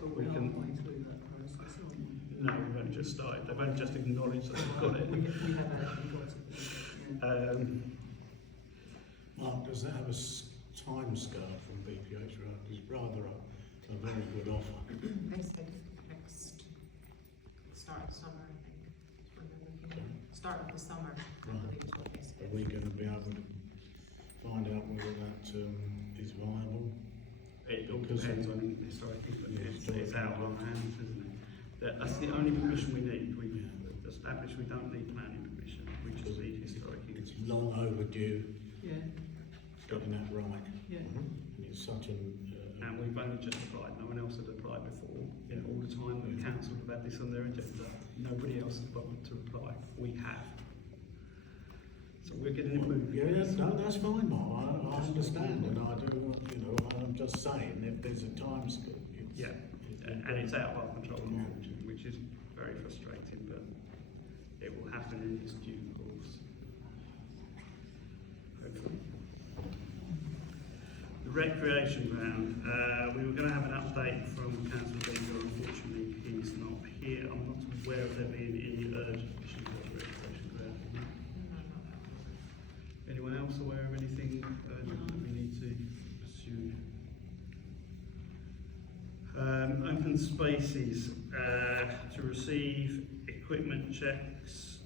But we we are can- way through that process, aren't we? no, we've only just started. They've only just acknowledged that they've got it. We have actually got it. Yeah. Mark, does that have a time scale from BPH? It's rather a very good offer. They said next, start of summer, I think, is when they're looking at. Start of the summer, I believe is what they Are said. we going to be able to find out whether that is viable? It all Because depends on Historic England. Yeah, It's Historic out on hand, isn't it? That's the only permission we need. We've established we don't need planning permission. We just need Historic It's England. long overdue Yeah, getting that right. yeah. It's such an And we've only just applied. No one else had applied before. In all the time that the council have had this on their agenda, nobody else has bothered to apply. We have. So we're getting it moving. Yeah, that's fine, Mark. I understand, and I do. I'm just saying if there's a time scale. Yeah, and it's out of our control, unfortunately, which is very frustrating, but it will happen in its due course. Hopefully. The recreation ground, we were going to have an update from Councillor Bingo. Unfortunately, he's not here. I'm not aware of there being any urgent issues with the recreation ground. Anyone else aware of anything urgent that we need to pursue? Open spaces, to receive equipment checks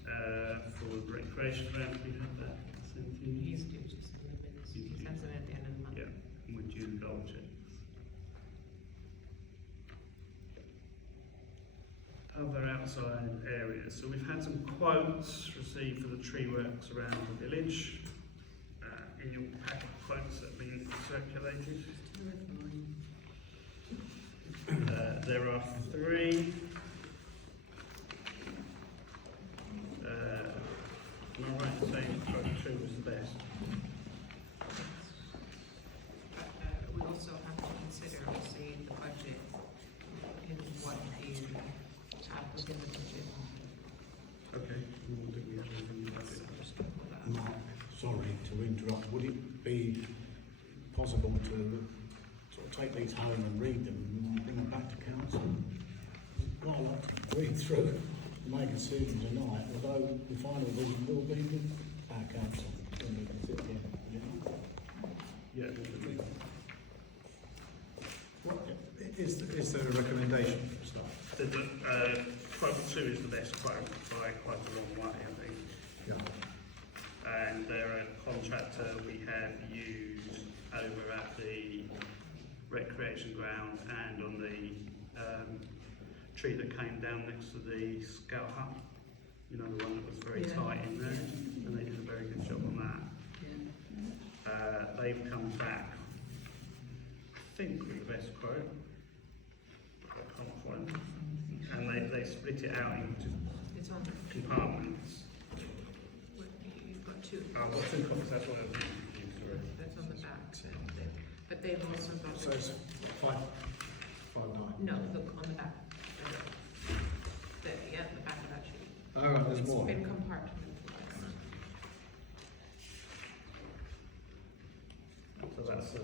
for the recreation ground. We have that sent in. He's due to send the minutes, he sends them at the end of the month. Yeah, and we're due goal checks. Other outside areas. So we've had some quotes received for the tree works around the village. In your pack of quotes that have been circulated. There are three. Am I right in saying quote 2 was the best? We also have to consider, obviously, the budget in what you have within the budget. Okay. What do we have in the budget? Mark, sorry to interrupt. Would it be possible to sort of take these home and read them and bring them back to council? Quite a lot to read through and make a decision tonight, although the final decision will be with our council when we can sit here. Yeah. What, is there a recommendation for staff? Quote 2 is the best quote by quite a long way, I think. Yeah. and they're a contractor we have used over at the recreation ground and on the tree that came down next to the scout hut. You know, the one that was very Yeah. tight in there, and they did a very good job on that. They've come back, I think, with the best quote. I can't find it. And they split it out into It's on the, compartments. you've got two, I've got two copies, that's what I was confused, sorry. that's on the back, but they've also got. So it's 559. No, look on the back. Yeah, the back of that sheet. Oh, right, there's It's more. been compartmentalized. So that's a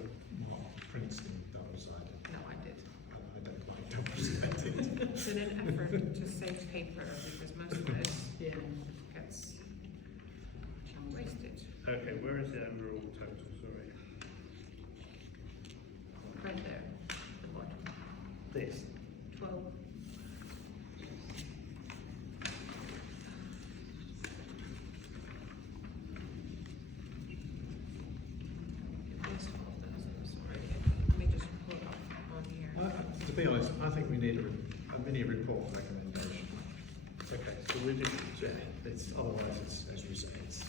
Princeton double-sided. No, I did. I don't like double-sided. It's in an effort to save paper because most of it Yeah. gets wasted. okay. Where is the overall total? Sorry, Right there, the bottom. this. 12. It was 12,000, sorry. Let me just pull it up on here. To be honest, I think we need a mini report recommendation. Okay, so we did. Yeah, it's, otherwise it's, as you say, it's...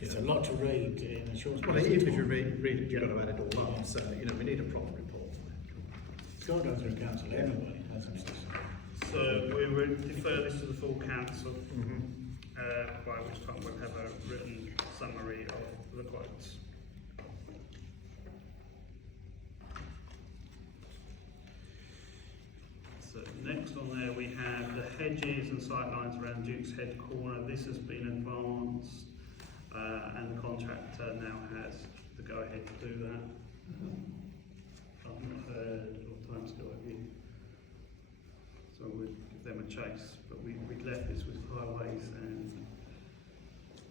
It's a lot to read in a short Well, space of even if you time. read it, you've got to add it all up, so, you know, we need a proper report. It's got to go through council anyway, hasn't it? So we will defer this to the full council, Mm-hmm. by which time we'll have a written summary of the quotes. So next on there we have the hedges and sightlines around Duke's Head Corner. This has been advanced, and the contractor now has the go-ahead to do that. I've not heard of timescale have you? So we'll give them a chase, but we'd left this with highways and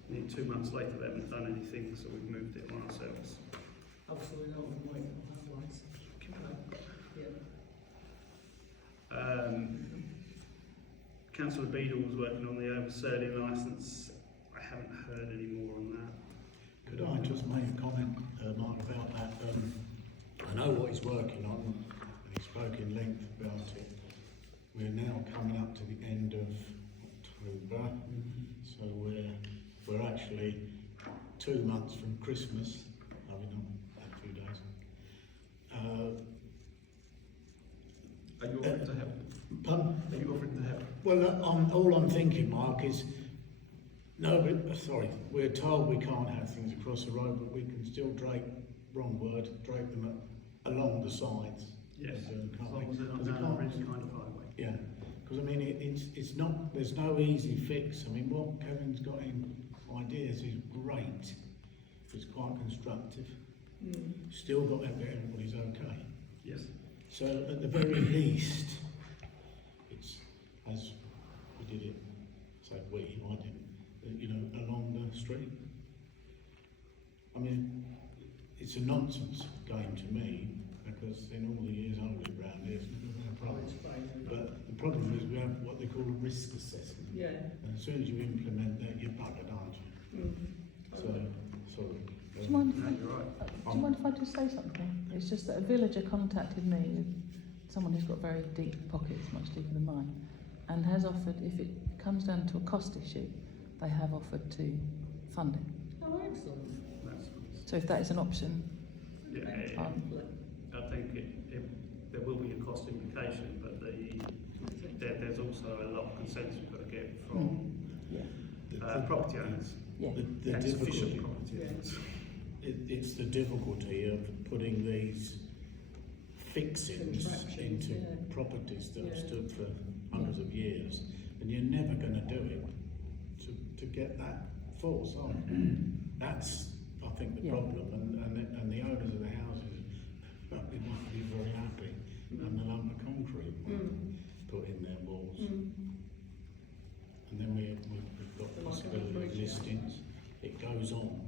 nearly 2 months later they haven't done anything, so we've moved it on ourselves. Absolutely not, wait, otherwise. Yeah. Councillor Beadle was working on the overserving licence. I haven't heard any more on that. Could I just make a comment, Mark, about that? I know what he's working on, and he spoke in length about it. We're now coming up to the end of October, so we're actually 2 months from Christmas. Are we not? A few days. Are you offering to help? Pardon? Are you offering to help? Well, all I'm thinking, Mark, is we're told we can't have things across the road, but we can still drape them along the sides. Yes, Can't as long we? as they're not 'Cause they down can't- any kind of highway. Yeah, because I mean, it's not, there's no easy fix. I mean, what Kevin's got in ideas is great. It's quite constructive. Still got to have everybody's okay. Yes. So at the very least, it's, as we did it, say we, I didn't, along the street. I mean, it's a nonsense game to me, because in all the years I lived around here, it's never been a problem. But the problem is we have what they call a risk assessment. Yeah. And as soon as you implement that, you're buggered, aren't you? So, sorry. Do you mind if No, I, you're right. do you mind if I just say something? It's just that a villager contacted me, someone who's got very deep pockets, much deeper than mine, and has offered, if it comes down to a cost issue, they have offered to fund it. Oh, excellent. That's, So if that is an option, yeah, I think there will be a cost implication, but there's also a lot of consensus we've got to get from property owners. yeah. The And sufficient difficulty, property owners. it's the difficulty of putting these fixings Contraptions, into yeah. properties that have Yeah. stood for hundreds of years, and you're never going to do it to get that force on. That's, I think, the Yeah. problem, and the owners of the houses might be very happy, and the lump of concrete put in their walls. And then we've got the possibility of listings. It goes on.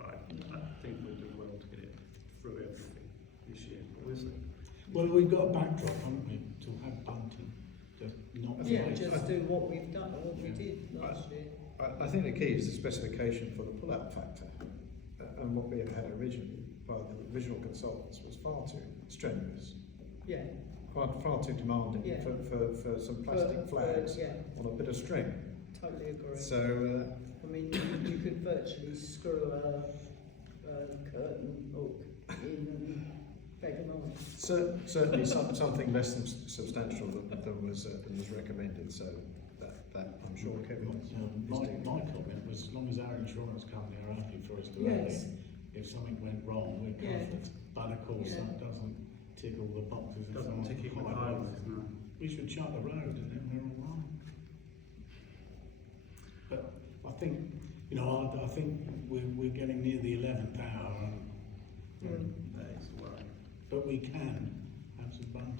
I think we'll do well to get it through everything this year, but we'll see. Well, we've got a backdrop, haven't we, to have bunting, just not Yeah, waste. just do what we've done, what we did last year. I think the key is the specification for the pull-out factor. And what we had originally, by the original consultants, was far too strenuous, Yeah, far too demanding Yeah. for some plastic flags yeah, on a bit of string. totally agree. So, I mean, you could virtually screw a curtain hook in and beg them on. certainly something less than substantial than was recommended, so that I'm sure Kevin is My doing. comment was, as long as our insurance company are happy for us to have Yes. it, if something went wrong, we're Yeah. covered. But of course, Yeah. that doesn't tick all the boxes. It's Doesn't not tick it with quite highways, right. no. We should shut the road and then we're all right. But I think, you know, I think we're getting near the 11th hour, That is a worry. but we can have some fun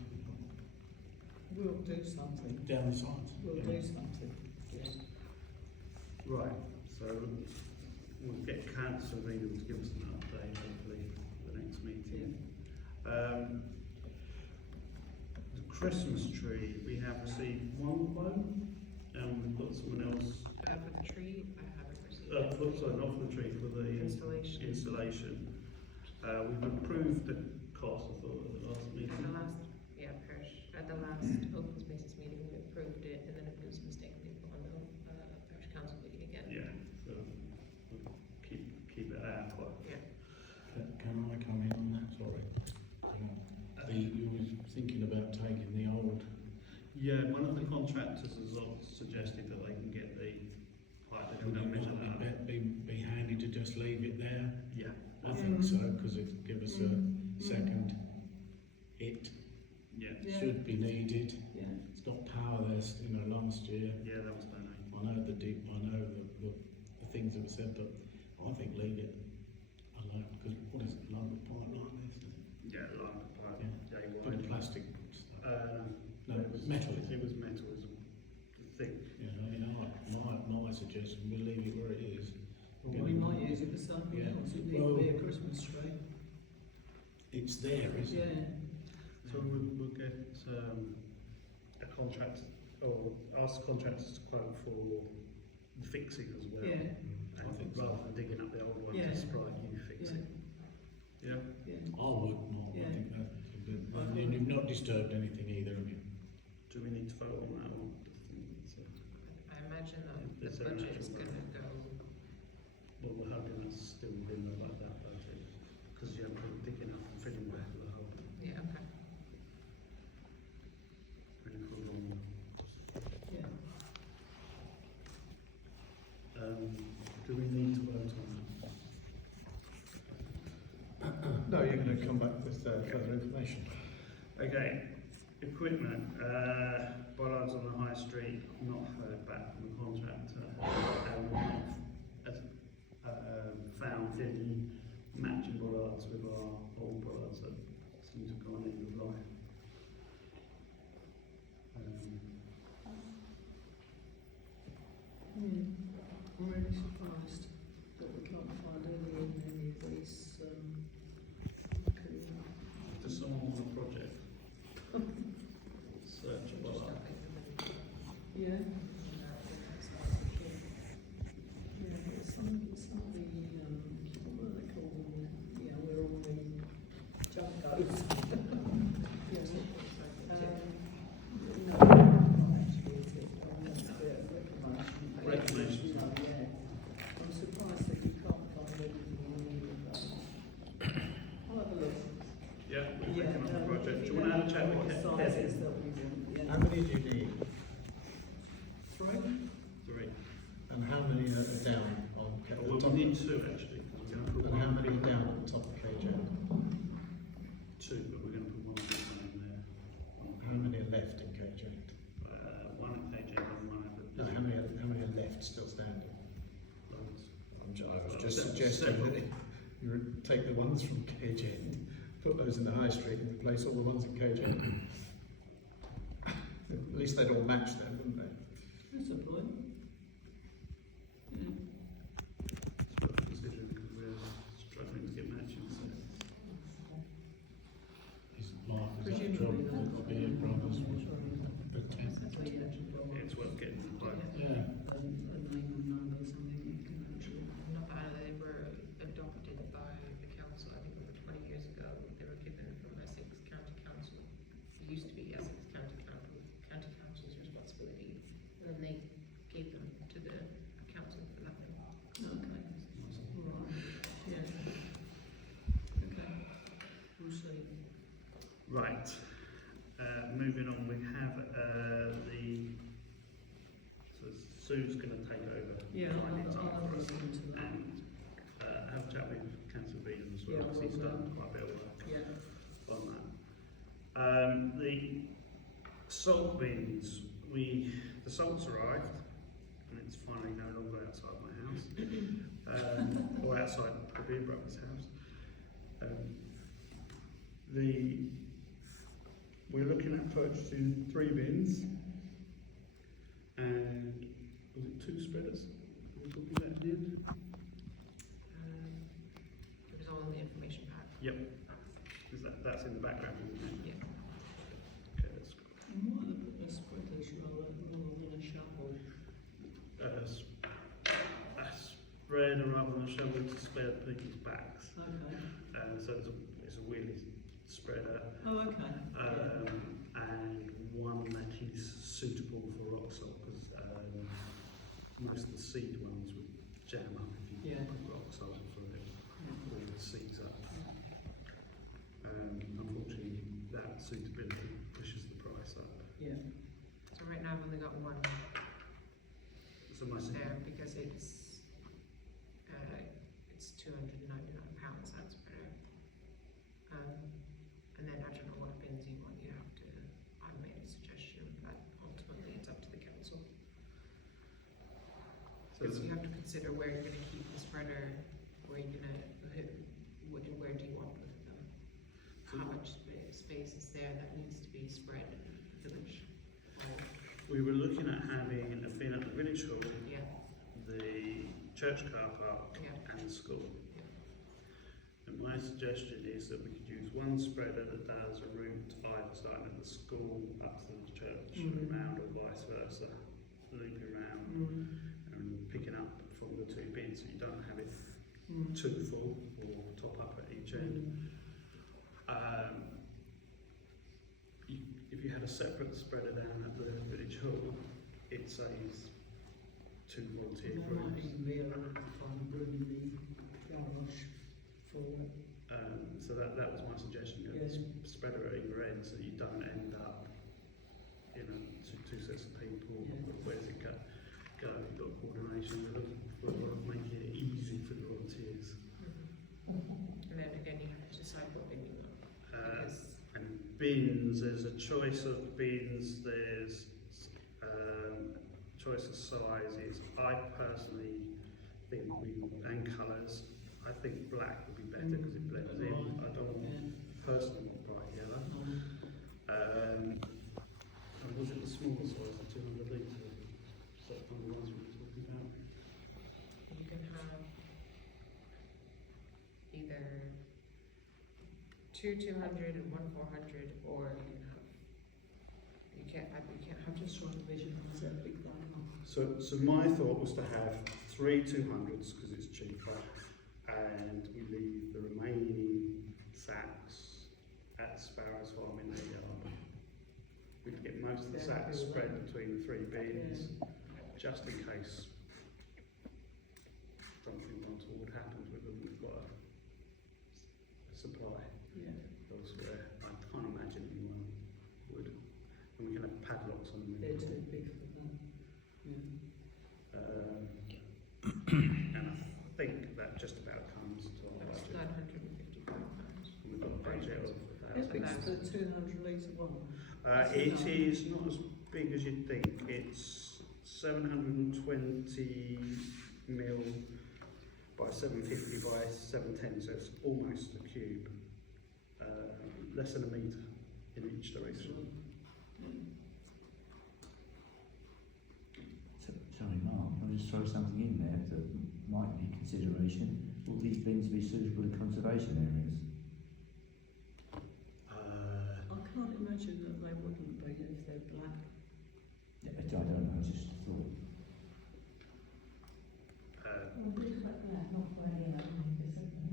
We'll do something. down the sides. We'll Yeah. do something. Yeah. Right, so we'll get councillor Regan to give us an update, hopefully, for the next meeting. The Christmas tree, we have received one quote, and we've got someone else, For the tree, I haven't received sorry, not for the tree, for the installation. installation. We've approved the cost, I thought, at the last At meeting. the last, at the last open spaces meeting, we approved it, and then it was mistakenly put on the parish council meeting again. Yeah, so we'll keep it at our quote. Yeah. Can I come in on that? Sorry. You was thinking about taking the old. Yeah, one of the contractors has suggested that they can get the pipe, they can measure that up. Be handy to just leave it there. Yeah, I think so, because it'd give us a second hit. yeah, Yeah. Should be needed. Yeah. It's got power there, last year. yeah, that was my name. I know the things that were said, but I think leave it alone, because what is it, lumber pipeline, isn't it? Yeah, like the pipe, Big wide. plastic stuff. No, it was metal. It was metal, it was thick. You know, my suggestion, we'll leave it where it is. Well, we might use it for something Yeah. else. It Well- needs to be a Christmas tree. It's there, isn't it? Yeah. So we'll get a contract, or ask contractors to quote for the fixing as well. Yeah. And I think so. rather than digging up the old one, Yeah. just supply new fixing. Yeah? Yeah. I would not, Yeah. I think that's a good, and you've not disturbed anything either, have you? Do we need to vote on that one? I imagine that Is the there an budget is actual gonna go, Well, we're hoping that's still within that budget, because you haven't been digging up and filling back for the whole, yeah, okay. really for a long. Yeah. Do we need to vote on No, you're going to come back with further information. that? Okay, equipment, bollards on the high street, not heard back from the contractor. And we've not found any matching bollards with our old bollards that seem to have gone end of life. I'm really surprised that we can't find any of these, Does someone want a project? Search a bollard. yeah. Yeah, it's not the, what do they call them? Yeah, we're all the junk codes. No, actually, is it? That's the Reclamation. Yeah. I'm surprised that you can't find anything on any of those. I'll have a look. Yeah, we're working on the project. Do you want to have a chat with What sizes Kevin? that we want, yeah. How many do you need? 3? 3. And how many are down on the Well, top? we need 2 actually, because we're going to put And how one. many are down at the top of KJ? 2, but we're going to put one big one in there. How many are left in KJ? One at KJ and one at No, how many are left still standing? Loads. I was just Several. suggesting that you take the ones from KJ, put those in the high street and replace all the ones in KJ. At least they'd all match then, wouldn't they? That's a point. Yeah. It's worth considering because we're struggling to get matching. So. Is Mark, is that Presumably job they've that got the BA brothers was the the 10th? It's worth getting the quote. Yeah. And name and number adopted by the council, I think over 20 years ago. They were given from Essex County Council. It used to be Essex County Council's responsibility, and then they gave them to the council for that. Okay. Right. Yeah. Okay. We'll see. Right. Moving on, we have so Sue's going to take over. Yeah, finding time I'll for us listen to that. and have a chat with Councillor Bean as well, Yeah, because he's well done done. quite a bit of work Yeah. on that. The salt bins, the salt's arrived, and it's finally no longer outside my house, or outside the beer brother's house. We're looking at purchasing 3 bins, and was it 2 spreaders? Are we talking about at the end? It was all in the information pack. Yep. That's in the background, isn't it? Yeah. Okay, that's And why they put the sprinkler rather than a shovel? a spreader rather than a shovel to spare people's backs. Okay. So it's a wheelie spreader, Oh, okay. and one that is suitable for rock salt, because most of the seed ones would jam up if you Yeah. put rock salt through it, all the seeds up. Unfortunately, that suitability pushes the price up. Yeah. So right now I've only got one So my there because it's £299, that's better. And then I don't know what bins you want, I've made a suggestion, but ultimately it's up to the council. So Because you have to consider where you're gonna keep the spreader, where you're gonna, where do you want to put them? How much space is there that needs to be spread in the village? we were looking at having a bin at the village hall, Yeah, the church car park, yeah, and the school. yeah. And my suggestion is that we could use one spreader that does a route either starting at the school up to the church and around, or vice versa, looping around and picking up from the 2 bins, so you don't have it too full or top up at each end. If you had a separate spreader down at the village hall, it saves 2 volunteer There might groups. even be a kind of room in the garage for it. So that was my suggestion, you know, Yes. spreader at either end, so you don't end up, two sets of people. Yeah. Where's it go? You've got coordination. We're looking for making it easy for the volunteers. And then again, you have to decide what bin you want. Because And bins, there's a choice of bins. There's choice of sizes. I personally think and colours. I think black would be better because it blends in. I don't want personally want bright yellow. And was it the smaller size, the 200 litre? Is that one of the ones we were talking about? you can have either 2 200 and 1 400, or you can't have Just trying to visualise that big one. So my thought was to have 3 200s because it's cheaper, and we leave the remaining sacks at Sparrows Farm in their yard. We could get most of the sacks spread between the 3 bins, just in case something untoward happens with them. We've got a supply Yeah. elsewhere. I can't imagine anyone would. And we can have padlocks on them. They're too big for that. And I think that just about comes to our that's budget. £955. We've got a budget of How big's the 200 litre one? it is not as big as you'd think. It's 720 mil by 750 by 710, so it's almost a cube. Less than a metre in each direction. Sorry, Mark, can I just throw something in there that might be consideration? Will these bins be suitable in conservation areas? I can't imagine that they wouldn't be if they're black. Yeah, I don't know, I just thought. Well, good for, not for any other, because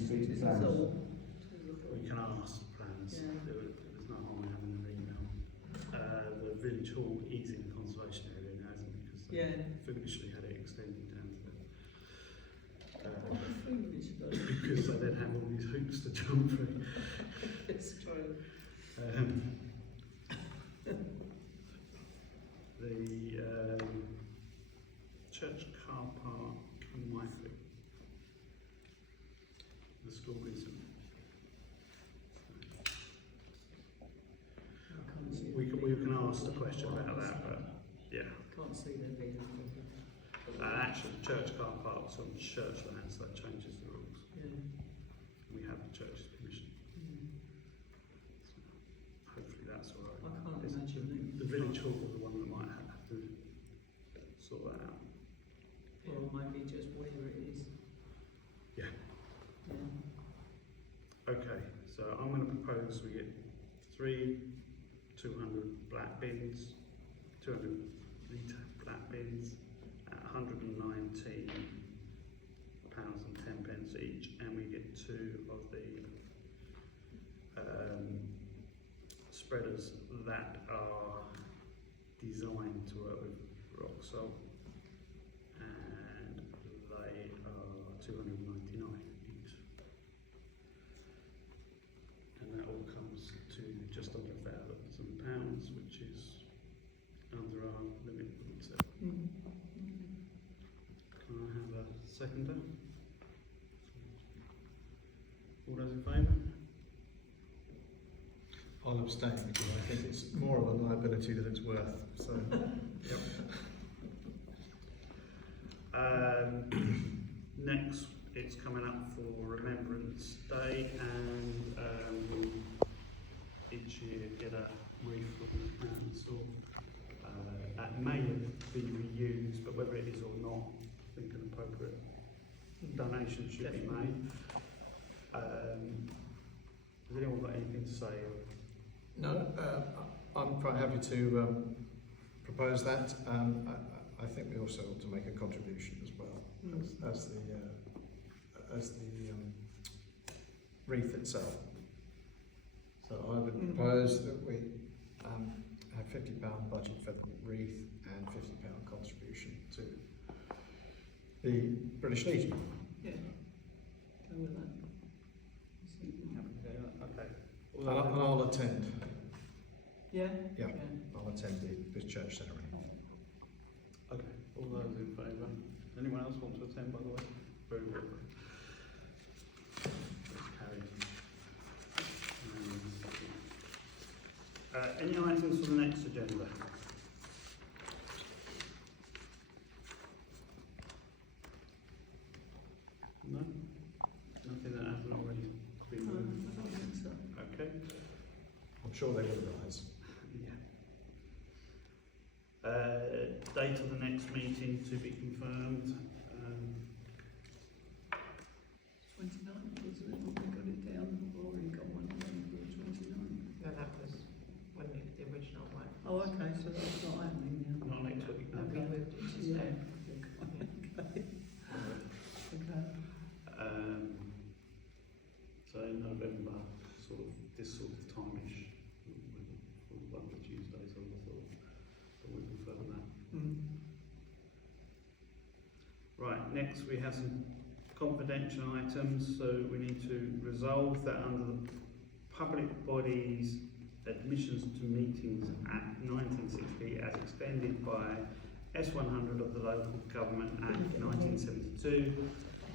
you speak to plans? We can ask plans. Yeah. There's no harm in having an email. The village hall is in a conservation area now, isn't it? Because Yeah. they foolishly had it extended down to the. Foolish though. Because they then have all these hoops to jump through. It's true. The church car park in Myfleet. The school is. We can ask the question about that, but yeah. Can't see there being a problem. Actually, church car parks on church lands, that changes the rules. Yeah. We have the church's permission. Hopefully that's all right. I can't It's imagine the village hall is the one that might have to sort that out. Or maybe just where it is. Yeah. Yeah. Okay, so I'm going to propose we get 3 200 black bins, 200 litre black bins at £119 and 10 pence each, and we get 2 of the spreaders that are designed to work with rock salt, and they are £299 each. And that all comes to just under £1,000, which is under our limit. So, can I have a seconder? All those in favour? I'll abstain because I think it's more of a liability than it's worth. So, Yep. Next, it's coming up for Remembrance Day, and we each year get a wreath from the council. That may be reused, but whether it is or not, I think an appropriate donation should be made. Has anyone got anything to say? no, I'm quite happy to propose that. I think we also ought to make a contribution as well as the wreath itself. So I would propose that we have £50 budget for the wreath and £50 contribution to the British Legion. Yeah. Go with that. Okay. And I'll attend. Yeah? Yeah. I'll attend the church ceremony. Okay, all those in favour? Anyone else want to attend, by the way? Very well. That's carried. Any items for the next agenda? No? Nothing that hasn't already been No, moved? I don't think so. Okay. I'm sure they will rise. Yeah. Date of the next meeting to be confirmed. 29th, wasn't it? We got it down. We've already got one on the 29th. No, that was when the original one. Oh, okay, so that's not happening now. Not next week. That we moved it to Yeah. today. Okay. Okay. So in November, sort of this sort of time-ish, with one of the Tuesdays, I would have thought, but we'll confirm that. Right, next we have some confidential items, so we need to resolve that under the Public Bodies Admissions to Meetings Act 1960 as extended by S100 of the Local Government Act 1972,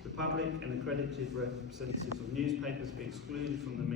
the public and accredited representatives of newspapers be excluded from the meeting